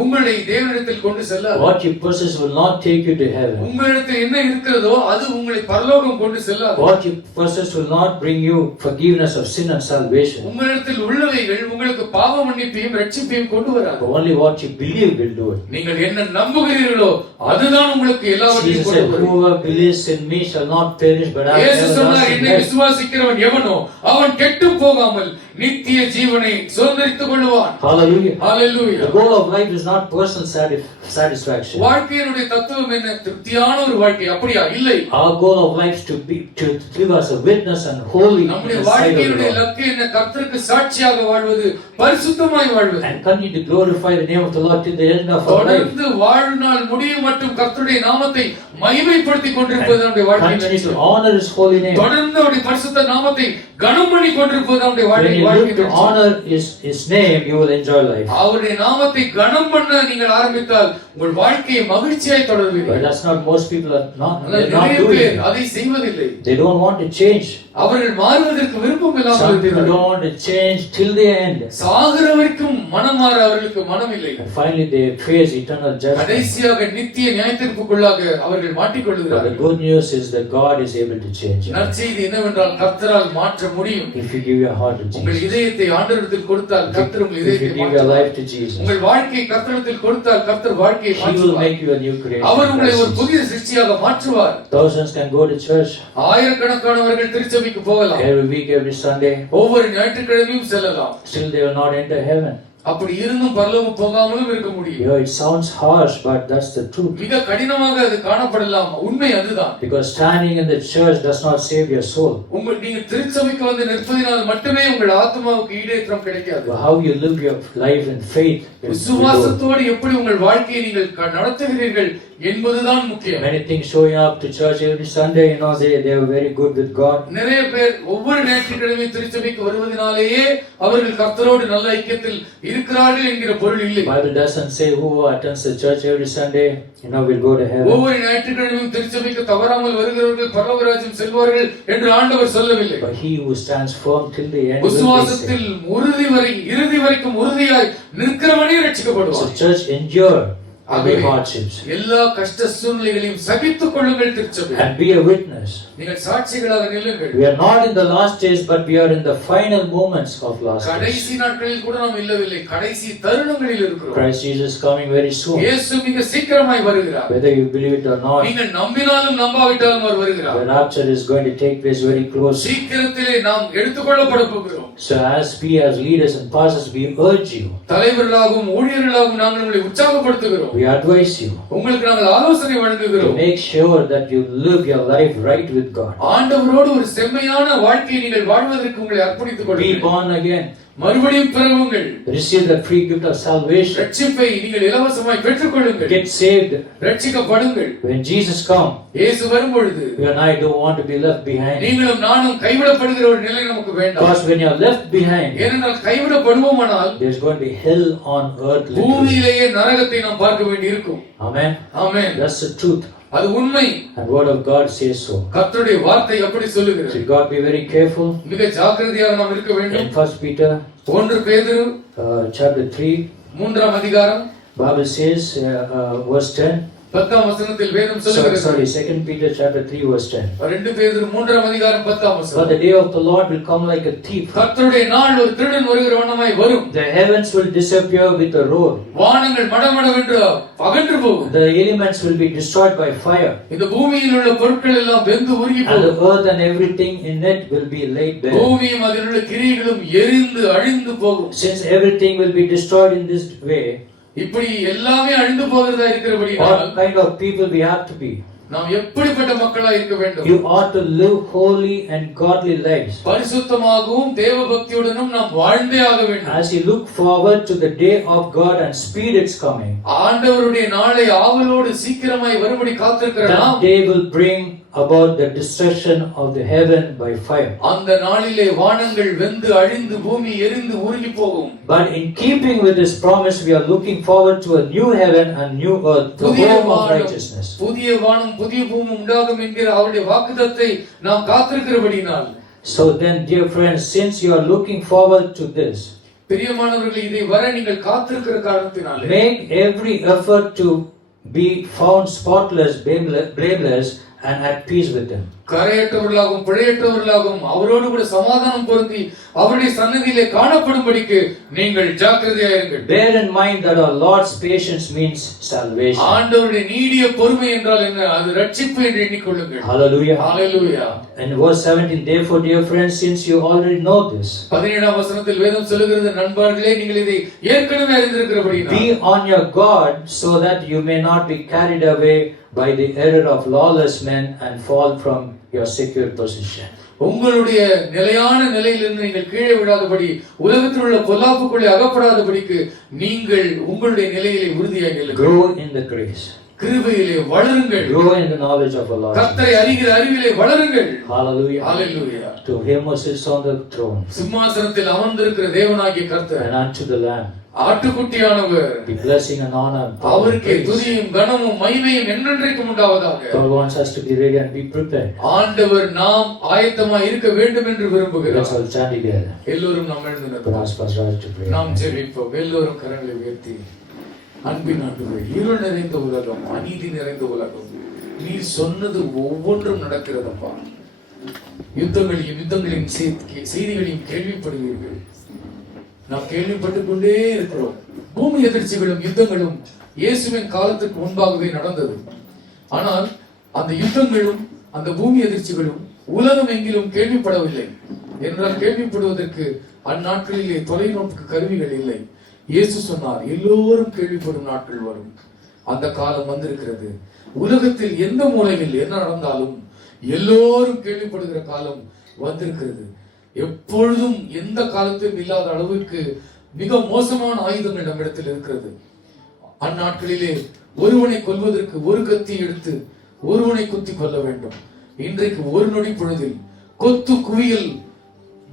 உங்களை தேவனிடத்தில் கொண்டு செல்லாது. What you possess will not take you to heaven. உங்களிடத்தில் என்ன இருக்கிறதோ அது உங்களை பரலோகம் கொண்டு செல்லாது. What you possess will not bring you forgiveness of sin and salvation. உங்களிடத்தில் உள்ளவைகள் உங்களுக்கு பாவ மன்னிப்பையும் இரட்சிப்பையும் கொண்டு வராது. Only what you believe will do it. நீங்கள் என்ன நம்புகிறீர்களோ அதுதான் உங்களுக்கு எல்லாவற்றையும் Jesus கொண்டு said, வரும். whoever believes in me shall not perish but have இயேசு சொன்னார், everlasting என்னை life. விசுவாசிக்கிறவன் எவனோ அவன் கெட்டு போகாமல் நித்திய ஜீவனை சுதந்தரித்துக் கொள்வான். Hallelujah. Hallelujah. The goal of life is not personal satisfaction. வாழ்க்கையினுடைய தத்துவம் என்ன? திருப்தியான ஒரு வாழ்க்கை. அப்படியா? இல்லை. Our goal of life is to live as a witness and holy in நம்முடைய the sight of வாழ்க்கையினுடைய the Lord. இலக்கு என்ன? கர்த்தருக்கு சாட்சியாக வாழ்வது, பரிசுத்தமாய் வாழ்வது. And continue to glorify the name of the Lord till the end of our life. தொடர்ந்து வாழ்நாள் முடியும் மட்டும் கர்த்தருடைய நாமத்தை மகிமைப்படுத்திக் கொண்டிருப்பது நம்முடைய வாழ்க்கையின் Continue to லட்சியம். honor His holy name. தொடர்ந்து அவருடைய பரிசுத்த நாமத்தை கனம் பண்ணி கொண்டிருப்பது நம்முடைய When you look வாழ்க்கையின் to லட்சியம். honor His name, you will enjoy life. அவருடைய நாமத்தை கனம் பண்ண நீங்கள் ஆரம்பித்தால் உங்கள் வாழ்க்கையை மகிழ்ச்சியாய் But தொடர்வீர்கள். that's not most people are not ஆனால் doing நிறைய பேர் it. அதை செய்வதில்லை. They don't want to change. அவர்கள் மாறுவதற்கு விருப்பம் Some இல்லாமல் people இருக்கிறார்கள். don't want to change till the end. சாகிற வரைக்கும் மனம் மாற அவர்களுக்கு மனம் இல்லை. And finally they face eternal judgment. கடைசியாக நித்திய நியாயத்தீர்ப்புக்குள்ளாக அவர்கள் But மாட்டிக்கொள்கிறார்கள். the good news is that God is able to change it. நற்செய்தி என்னவென்றால் கர்த்தரால் மாற்ற முடியும். If you give your heart to உங்கள் Jesus. இதயத்தை ஆண்டவரிடத்தில் கொடுத்தால் கர்த்தர் உங்கள் If you இதயத்தை give your மாற்றுவார். life to Jesus. உங்கள் வாழ்க்கையை கர்த்தரிடத்தில் கொடுத்தால் கர்த்தர் வாழ்க்கையை He will மாற்றுவார். make you a new creation. அவர் உங்களை ஒரு Christ. புதிய சிருஷ்டியாக மாற்றுவார். Thousands can go to church ஆயிரக்கணக்கானவர்கள் திருச்சபைக்கு போகலாம். every week, every Sunday. ஒவ்வொரு ஞாயிற்றுக்கிழமையும் செல்லலாம். Still they will not enter heaven. அப்படி இருந்தும் பரலோகம் போகாமலும் இருக்க முடியும். Yeah, it sounds harsh, but that's the truth. மிக கடினமாக அது காணப்படலாம். உண்மை அதுதான். Because standing in the church does not save your soul. நீங்க திருச்சபைக்கு வந்து நிற்பதினால் மட்டுமே உங்கள் ஆத்மாவுக்கு ஈடேற்றம் கிடைக்காது. But how you live your life in faith. விசுவாசத்தோடு எப்படி உங்கள் வாழ்க்கையை நீங்கள் நடத்துகிறீர்கள் என்பதுதான் முக்கியம். Many things showing up to church every Sunday, they are very good with God. நிறைய பேர் ஒவ்வொரு ஞாயிற்றுக்கிழமை திருச்சபைக்கு வருவதனாலேயே அவர்கள் கர்த்தரோடு நல்ல ஐக்கியத்தில் இருக்கிறார்கள் என்கிற பொருள் இல்லை. Bible doesn't say who attends the church every Sunday, will go to heaven. ஒவ்வொரு ஞாயிற்றுக்கிழமையும் திருச்சபைக்கு தவறாமல் வருகிறவர்கள் பரலோகராஜ்யம் செல்வார்கள் என்று ஆண்டவர் சொல்லவில்லை. But he who stands firm till the end will be விசுவாசத்தில் இறுதி வரைக்கும் உறுதியாய் நிற்கிறவனே ரட்சிக்கப்படுவான். So church endure every hardships எல்லா கஷ்ட சூழ்நிலைகளையும் சகித்துக் கொள்ளுங்கள் திருச்சபை. and be a witness. நீங்கள் சாட்சிகளாக நில்லுங்கள். We are not in the last days, but we are in the final moments of last days. கடைசி நாட்களில் கூட நாம் இல்லவில்லை, கடைசி தருணங்களில் இருக்கிறோம். Christ Jesus is coming very soon. இயேசு மிக சீக்கிரமாய் வருகிறார். Whether you believe it or not, நீங்கள் நம்பினாலும் நம்பாவிட்டாலும் அவர் வருகிறார். the rapture is going to take place very close. சீக்கிரத்திலே நாம் எடுத்துக்கொள்ளப்பட போகிறோம். So as we as leaders and pastors, we urge you, தலைவர்களாகவும் ஊழியர்களாகவும் நாங்கள் உங்களை உற்சாகப்படுத்துகிறோம். we advise you உங்களுக்கு நாங்கள் ஆலோசனை to வழங்குகிறோம். make sure that you live your life right with God. ஆண்டவரோடு ஒரு செம்மையான வாழ்க்கையை நீங்கள் வாழ்வதற்கு உங்களை அர்ப்பணித்துக் Be கொள்ளுங்கள். born again. மறுபடியும் பிறவுங்கள். Receive the free gift of salvation. ரட்சிப்பை நீங்கள் இலவசமாய் பெற்றுக்கொள்ளுங்கள். Get saved. ரட்சிக்கப்படுங்கள். When Jesus comes, இயேசு வரும்பொழுது you and I don't want to be left behind. நீங்களும் நானும் கைவிடப்படுகிற ஒரு நிலை நமக்கு வேண்டாம். Because when you are left behind, ஏனென்றால் கைவிடப்படுவோமானால் there's going to be hell on earth. Literally. பூமியிலேயே நரகத்தை நாம் பார்க்க வேண்டி இருக்கும். Amen. Amen. That's the truth. அது உண்மை. And word of God says so. கர்த்தருடைய வார்த்தை அப்படி சொல்லுகிறது. So God be very careful. மிக ஜாக்கிரதையாக நாம் இருக்க வேண்டும். In 1 Peter 1 பேதுரு chapter 3, 3ஆம் அதிகாரம் Bible says verse 10. 10ஆம் வசனத்தில் வேதம் சொல்லுகிறது. Sorry, 2 Peter chapter 3 verse 10. 2 பேதுரு 3ஆம் அதிகாரம் 10ஆம் But வசனம். the day of the Lord will come like a thief. கர்த்தருடைய நாள் ஒரு திருடன் வருகிற வண்ணமாய் வரும். The heavens will disappear with a roar. வானங்கள் மடமடவென்று அகன்று போகும். The elements will be destroyed by fire. இந்த பூமியில் உள்ள பொருட்கள் எல்லாம் வெந்து உருகி And the போகும். earth and everything in it will be laid bare. பூமியும் அதில் உள்ள கிரியைகளும் எரிந்து அழிந்து போகும். Since everything will be destroyed in this way, இப்படி எல்லாமே அழிந்து போகிறதா இருக்கிறபடியால் what kind of people we have to be? நாம் எப்படிப்பட்ட மக்களா இருக்க வேண்டும்? You ought to live holy and godly lives. பரிசுத்தமாகவும் தேவபக்தியுடனும் நாம் வாழ்ந்தே ஆக வேண்டும். As you look forward to the day of God and speed its coming, ஆண்டவருடைய நாளை ஆவலோடு சீக்கிரமாய் வரும்படி காத்திருக்கிற that நாம் day will bring about the destruction of the heaven by fire. அந்த நாளிலே வானங்கள் வெந்து அழிந்து பூமி எரிந்து உருகி போகும். But in keeping with this promise, we are looking forward to a new heaven and new earth, the home of righteousness. புதிய வானம் புதிய பூமி உண்டாகும் என்கிற அவருடைய வாக்குத்தத்தத்தை நாம் காத்திருக்கிறபடினால், So then, dear friends, since you are looking forward to this, பிரியமானவர்களே, இதை வர நீங்கள் காத்திருக்கிற காரணத்தினாலே make every effort to be found spotless, blameless, and at peace with Him. கரையற்றவர்களாகவும் பிழையற்றவர்களாகவும் அவரோடு கூட சமாதானம் பொருந்தி அவருடைய சன்னதியிலே காணப்படும்படிக்கு நீங்கள் ஜாக்கிரதையாயிருங்கள். Bear in mind that our Lord's patience means salvation. ஆண்டவருடைய நீடிய பொறுமை என்றால் என்ன? அது ரட்சிப்பு என்று எண்ணிக்கொள்ளுங்கள். Hallelujah. Hallelujah. And verse 17, therefore, dear friends, since you already know this, 17ஆம் வசனத்தில் வேதம் சொல்லுகிறது, நண்பர்களே நீங்கள் இதை ஏற்கனவே அறிந்திருக்கிறபடியால் be on your guard so that you may not be carried away by the error of lawless men and fall from your secure position. உங்களுடைய நிலையான நிலையிலிருந்து நீங்கள் கீழே விடாதபடி உலகத்தில் உள்ள பொல்லாப்புக்குள்ளே அகப்படாதபடிக்கு நீங்கள் உங்களுடைய நிலையிலே உறுதியாக நில்லுங்கள். Grow in the grace. கிருபையிலே வளருங்கள். Grow in the knowledge of our Lord. கர்த்தரை அறிகிற அறிவிலே வளருங்கள். Hallelujah. Hallelujah. To him who sits on the throne சிம்மாசனத்தில் அமர்ந்திருக்கிற தேவனாகிய கர்த்தர் and unto the Lamb ஆட்டுக்குட்டியானவர் be blessing and honor and power and அவருக்கே praise. துதியும் கனமும் மகிமையும் என்றென்றைக்கும் உண்டாவதாக. God wants us to be ready and be prepared. ஆண்டவர் நாம் ஆயத்தமாய் இருக்க வேண்டும் என்று Let's விரும்புகிறார். all stand together. எல்லோரும் நாம் எழுந்து But நிற்போம். ask Pastor Raj to pray. நாம் ஜெபிப்போம். எல்லோரும் கரங்களை உயர்த்தி, அன்பின் ஆண்டவரே, இருள் நிறைந்த உலகம், அநீதி நிறைந்த உலகம், நீ சொன்னது ஒவ்வொன்றும் நடக்கிறதப்பா. யுத்தங்களின் செய்திகளையும் கேள்விப்படுவீர்கள். நாம் கேள்விப்பட்டுக் கொண்டே இருக்கிறோம். பூமி எதிர்ச்சிகளும் யுத்தங்களும் இயேசுவின் காலத்துக்கு முன்பாகவே நடந்தது. ஆனால் அந்த யுத்தங்களும் அந்த பூமி எதிர்ச்சிகளும் உலகம் எங்கிலும் கேள்விப்படவில்லை என்றால், கேள்விப்படுவதற்கு அந்நாட்களிலே தொலைநோக்கு கருவிகள் இல்லை. இயேசு சொன்னார், எல்லோரும் கேள்விப்படும் நாட்கள் வரும். அந்த காலம் வந்திருக்கிறது. உலகத்தில் எந்த மூலையில் என்ன நடந்தாலும் எல்லோரும் கேள்விப்படுகிற காலம் வந்திருக்கிறது. எப்பொழுதும் எந்த காலத்திலும் இல்லாத அளவுக்கு மிக மோசமான ஆயுதங்கள் நம்மிடத்தில் இருக்கிறது. அந்நாட்களிலே ஒருவனை கொல்வதற்கு ஒரு கத்தி எடுத்து ஒருவனை குத்தி கொள்ள வேண்டும். இன்றைக்கு ஒரு நொடி பொழுதில் கொத்து குவியல்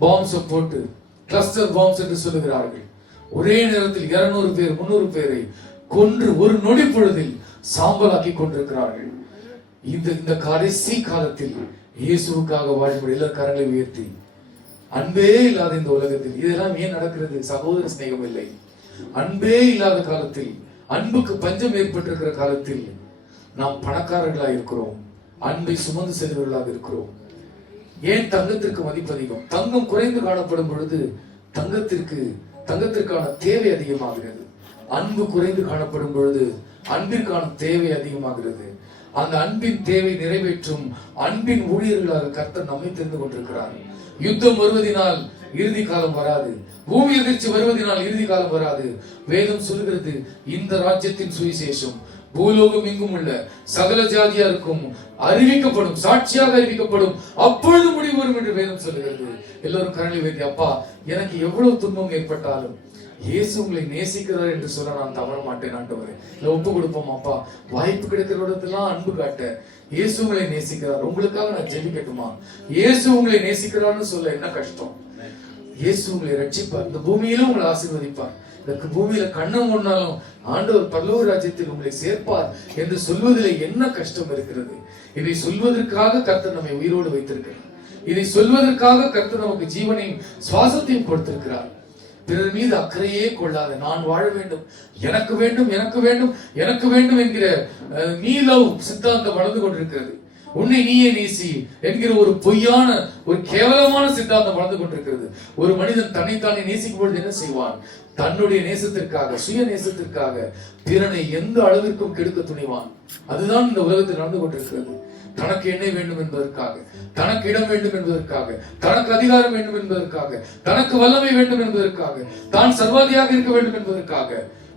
பாம்ஸ் போட்டு, கிளஸ்டர் பாம்ஸ் என்று சொல்லுகிறார்கள், ஒரே நேரத்தில் 200 பேர் 300 பேரை கொன்று ஒரு நொடி பொழுதில் சாம்பலாக்கி கொண்டிருக்கிறார்கள். இந்த கடைசி காலத்தில் இயேசுவுக்காக வாழும்படி எல்லா கரங்களை உயர்த்தி, அன்பே இல்லாத இந்த உலகத்தில் இதெல்லாம் ஏன் நடக்கிறது? சகோதர சிநேகம் இல்லை. அன்பே இல்லாத காலத்தில், அன்புக்கு பஞ்சம் ஏற்பட்டிருக்கிற காலத்தில் நாம் பணக்காரர்களாக இருக்கிறோம், அன்பை சுமந்து செல்வர்களாக இருக்கிறோம். ஏன் தங்கத்திற்கு மதிப்பு அதிகம்? தங்கம் குறைந்து காணப்படும் பொழுது தங்கத்திற்கான தேவை அதிகமாகிறது. அன்பு குறைந்து காணப்படும் பொழுது அன்பிற்கான தேவை அதிகமாகிறது. அந்த அன்பின் தேவை நிறைவேற்றும் அன்பின் ஊழியர்களாக கர்த்தர் நம்மை தெரிந்து கொண்டிருக்கிறார். யுத்தம் வருவதனால் இறுதி காலம் வராது, பூமி எதிர்ச்சி வருவதனால் இறுதி காலம் வராது. வேதம் சொல்கிறது, இந்த ராஜ்யத்தின் சுவிசேஷம் பூலோகம் எங்கும் உள்ள சகல ஜாதியாருக்கும் அறிவிக்கப்படும், சாட்சியாக அறிவிக்கப்படும், அப்பொழுது முடிவு வரும் என்று வேதம் சொல்லுகிறது. எல்லோரும் கரங்களை வைத்து, அப்பா, எனக்கு எவ்வளவு துன்பம் ஏற்பட்டாலும் இயேசு உங்களை நேசிக்கிறார் என்று சொல்ல நான் தவற மாட்டேன் ஆண்டவரே. இல்ல ஒப்பு கொடுப்போம். அப்பா, வாய்ப்பு கிடைக்கிற இடத்தெல்லாம் அன்பு காட்ட, இயேசு உங்களை நேசிக்கிறார், உங்களுக்காக நான் ஜெபிக்கட்டுமா? இயேசு உங்களை நேசிக்கிறார்னு சொல்ல என்ன கஷ்டம்? இயேசு உங்களை ரட்சிப்பார், இந்த பூமியிலும் உங்களை ஆசீர்வதிப்பார். இந்த பூமியில கண்ணம் ஒன்னாலும் ஆண்டவர் பரலோக ராஜ்யத்தில் உங்களை சேர்ப்பார் என்று சொல்வதில் என்ன கஷ்டம் இருக்கிறது? இதை சொல்வதற்காக கர்த்தர் நம்மை உயிரோடு வைத்திருக்கிறார். இதை சொல்வதற்காக கர்த்தர் நமக்கு ஜீவனையும் சுவாசத்தையும் கொடுத்திருக்கிறார். பிறர் மீது அக்கறையே கொள்ளாத, நான் வாழ வேண்டும், எனக்கு வேண்டும், எனக்கு வேண்டும், எனக்கு வேண்டும் என்கிற நீ லவ் சித்தாந்தம் வளர்ந்து கொண்டிருக்கிறது. உன்னை நீயே நேசி என்கிற ஒரு பொய்யான, ஒரு கேவலமான சித்தாந்தம் வளர்ந்து கொண்டிருக்கிறது. ஒரு மனிதன் தன்னைத்தானே நேசிக்கும் பொழுது என்ன செய்வான்? தன்னுடைய நேசத்திற்காக, சுய நேசத்திற்காக பிறனை எந்த அளவிற்கும் கெடுக்க துணிவான். அதுதான் இந்த உலகத்தில் நடந்து கொண்டிருக்கிறது. தனக்கு என்ன வேண்டும் என்பதற்காக, தனக்கு இடம் வேண்டும் என்பதற்காக, தனக்கு அதிகாரம் வேண்டும் என்பதற்காக, தனக்கு வல்லமை வேண்டும் என்பதற்காக, தான் சர்வாதியாக இருக்க வேண்டும் என்பதற்காக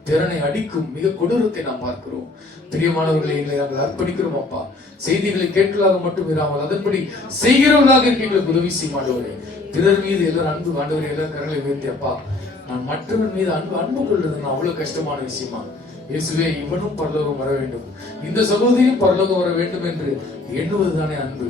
பிறனை அடிக்கும் மிக கொடூரத்தை நாம் பார்க்கிறோம். பிரியமானவர்களை, எங்களை நாங்கள் அர்ப்பணிக்கிறோம் அப்பா. செய்திகளை கேட்கலாக மட்டும் இராமல் அதன்படி செய்கிறவர்களாக எங்களுக்கு உதவி செய்யும் ஆண்டவரே. பிறர் மீது எல்லாரும் அன்பு, ஆண்டவரே, எல்லாரும் கரங்களை உயர்த்தி, அப்பா, நான் மற்றவன் மீது அன்பு கொள்றது நான் அவ்வளவு கஷ்டமான விஷயமா? இயேசுவே, இவனும் பரலோகம் வர வேண்டும், இந்த சகோதரியும் பரலோகம் வர வேண்டும் என்று எண்ணுவதுதானே அன்பு.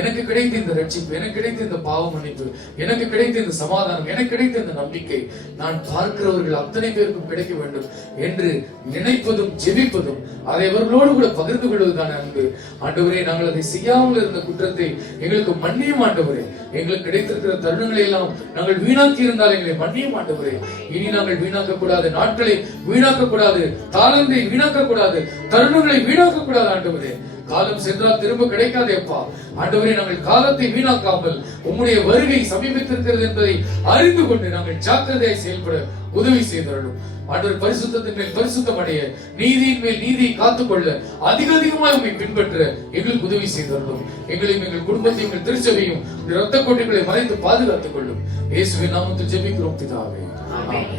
எனக்கு கிடைத்த இந்த ரட்சிப்பு, எனக்கு கிடைத்த இந்த பாவ மன்னிப்பு, எனக்கு கிடைத்த இந்த சமாதானம், எனக்கு கிடைத்த இந்த நம்பிக்கை நான் பார்க்கிறவர்கள் அத்தனை பேருக்கும் கிடைக்க வேண்டும் என்று நினைப்பதும் ஜெபிப்பதும் அதை அவர்களோடு கூட பகிர்ந்து கொள்வதுதானே அன்பு. ஆண்டவரே, நாங்கள் அதை செய்யாமல் இருந்த குற்றத்தை எங்களுக்கு மன்னியும் ஆண்டவரே. எங்களுக்கு கிடைத்திருக்கிற தருணங்களை எல்லாம் நாங்கள் வீணாக்கி இருந்தால் எங்களை மன்னியும் ஆண்டவரே. இனி நாங்கள் வீணாக்க கூடாது, நாட்களை வீணாக்க கூடாது, தாளந்தை வீணாக்க கூடாது, தருணங்களை வீணாக்க கூடாது ஆண்டவரே. காலம் சென்றால் திரும்ப கிடைக்காதே அப்பா. ஆண்டவரே, நாங்கள் காலத்தை வீணாக்காமல் உம்முடைய வருகை சமீபித்திருக்கிறது என்பதை அறிந்து கொண்டு நாங்கள் ஜாக்கிரதையாய் செயல்பட உதவி செய்தருளும். ஆண்டவர், பரிசுத்தத்தின் மேல் பரிசுத்தம் அடைய, நீதியின் மேல் நீதியை காத்துக்கொள்ள, அதிகமாய் உம்மை பின்பற்ற எங்களுக்கு உதவி செய்தருளும். எங்களையும் எங்கள் குடும்பத்தையும் எங்கள் திருச்சபையும் இரத்த கோட்டைகளை மறைந்து பாதுகாத்துக் கொள்ளும். இயேசுவின் நாமத்தில் ஜெபிக்கிறோம் பிதாவே. ஆமென்.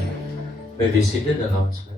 May we seated announcement.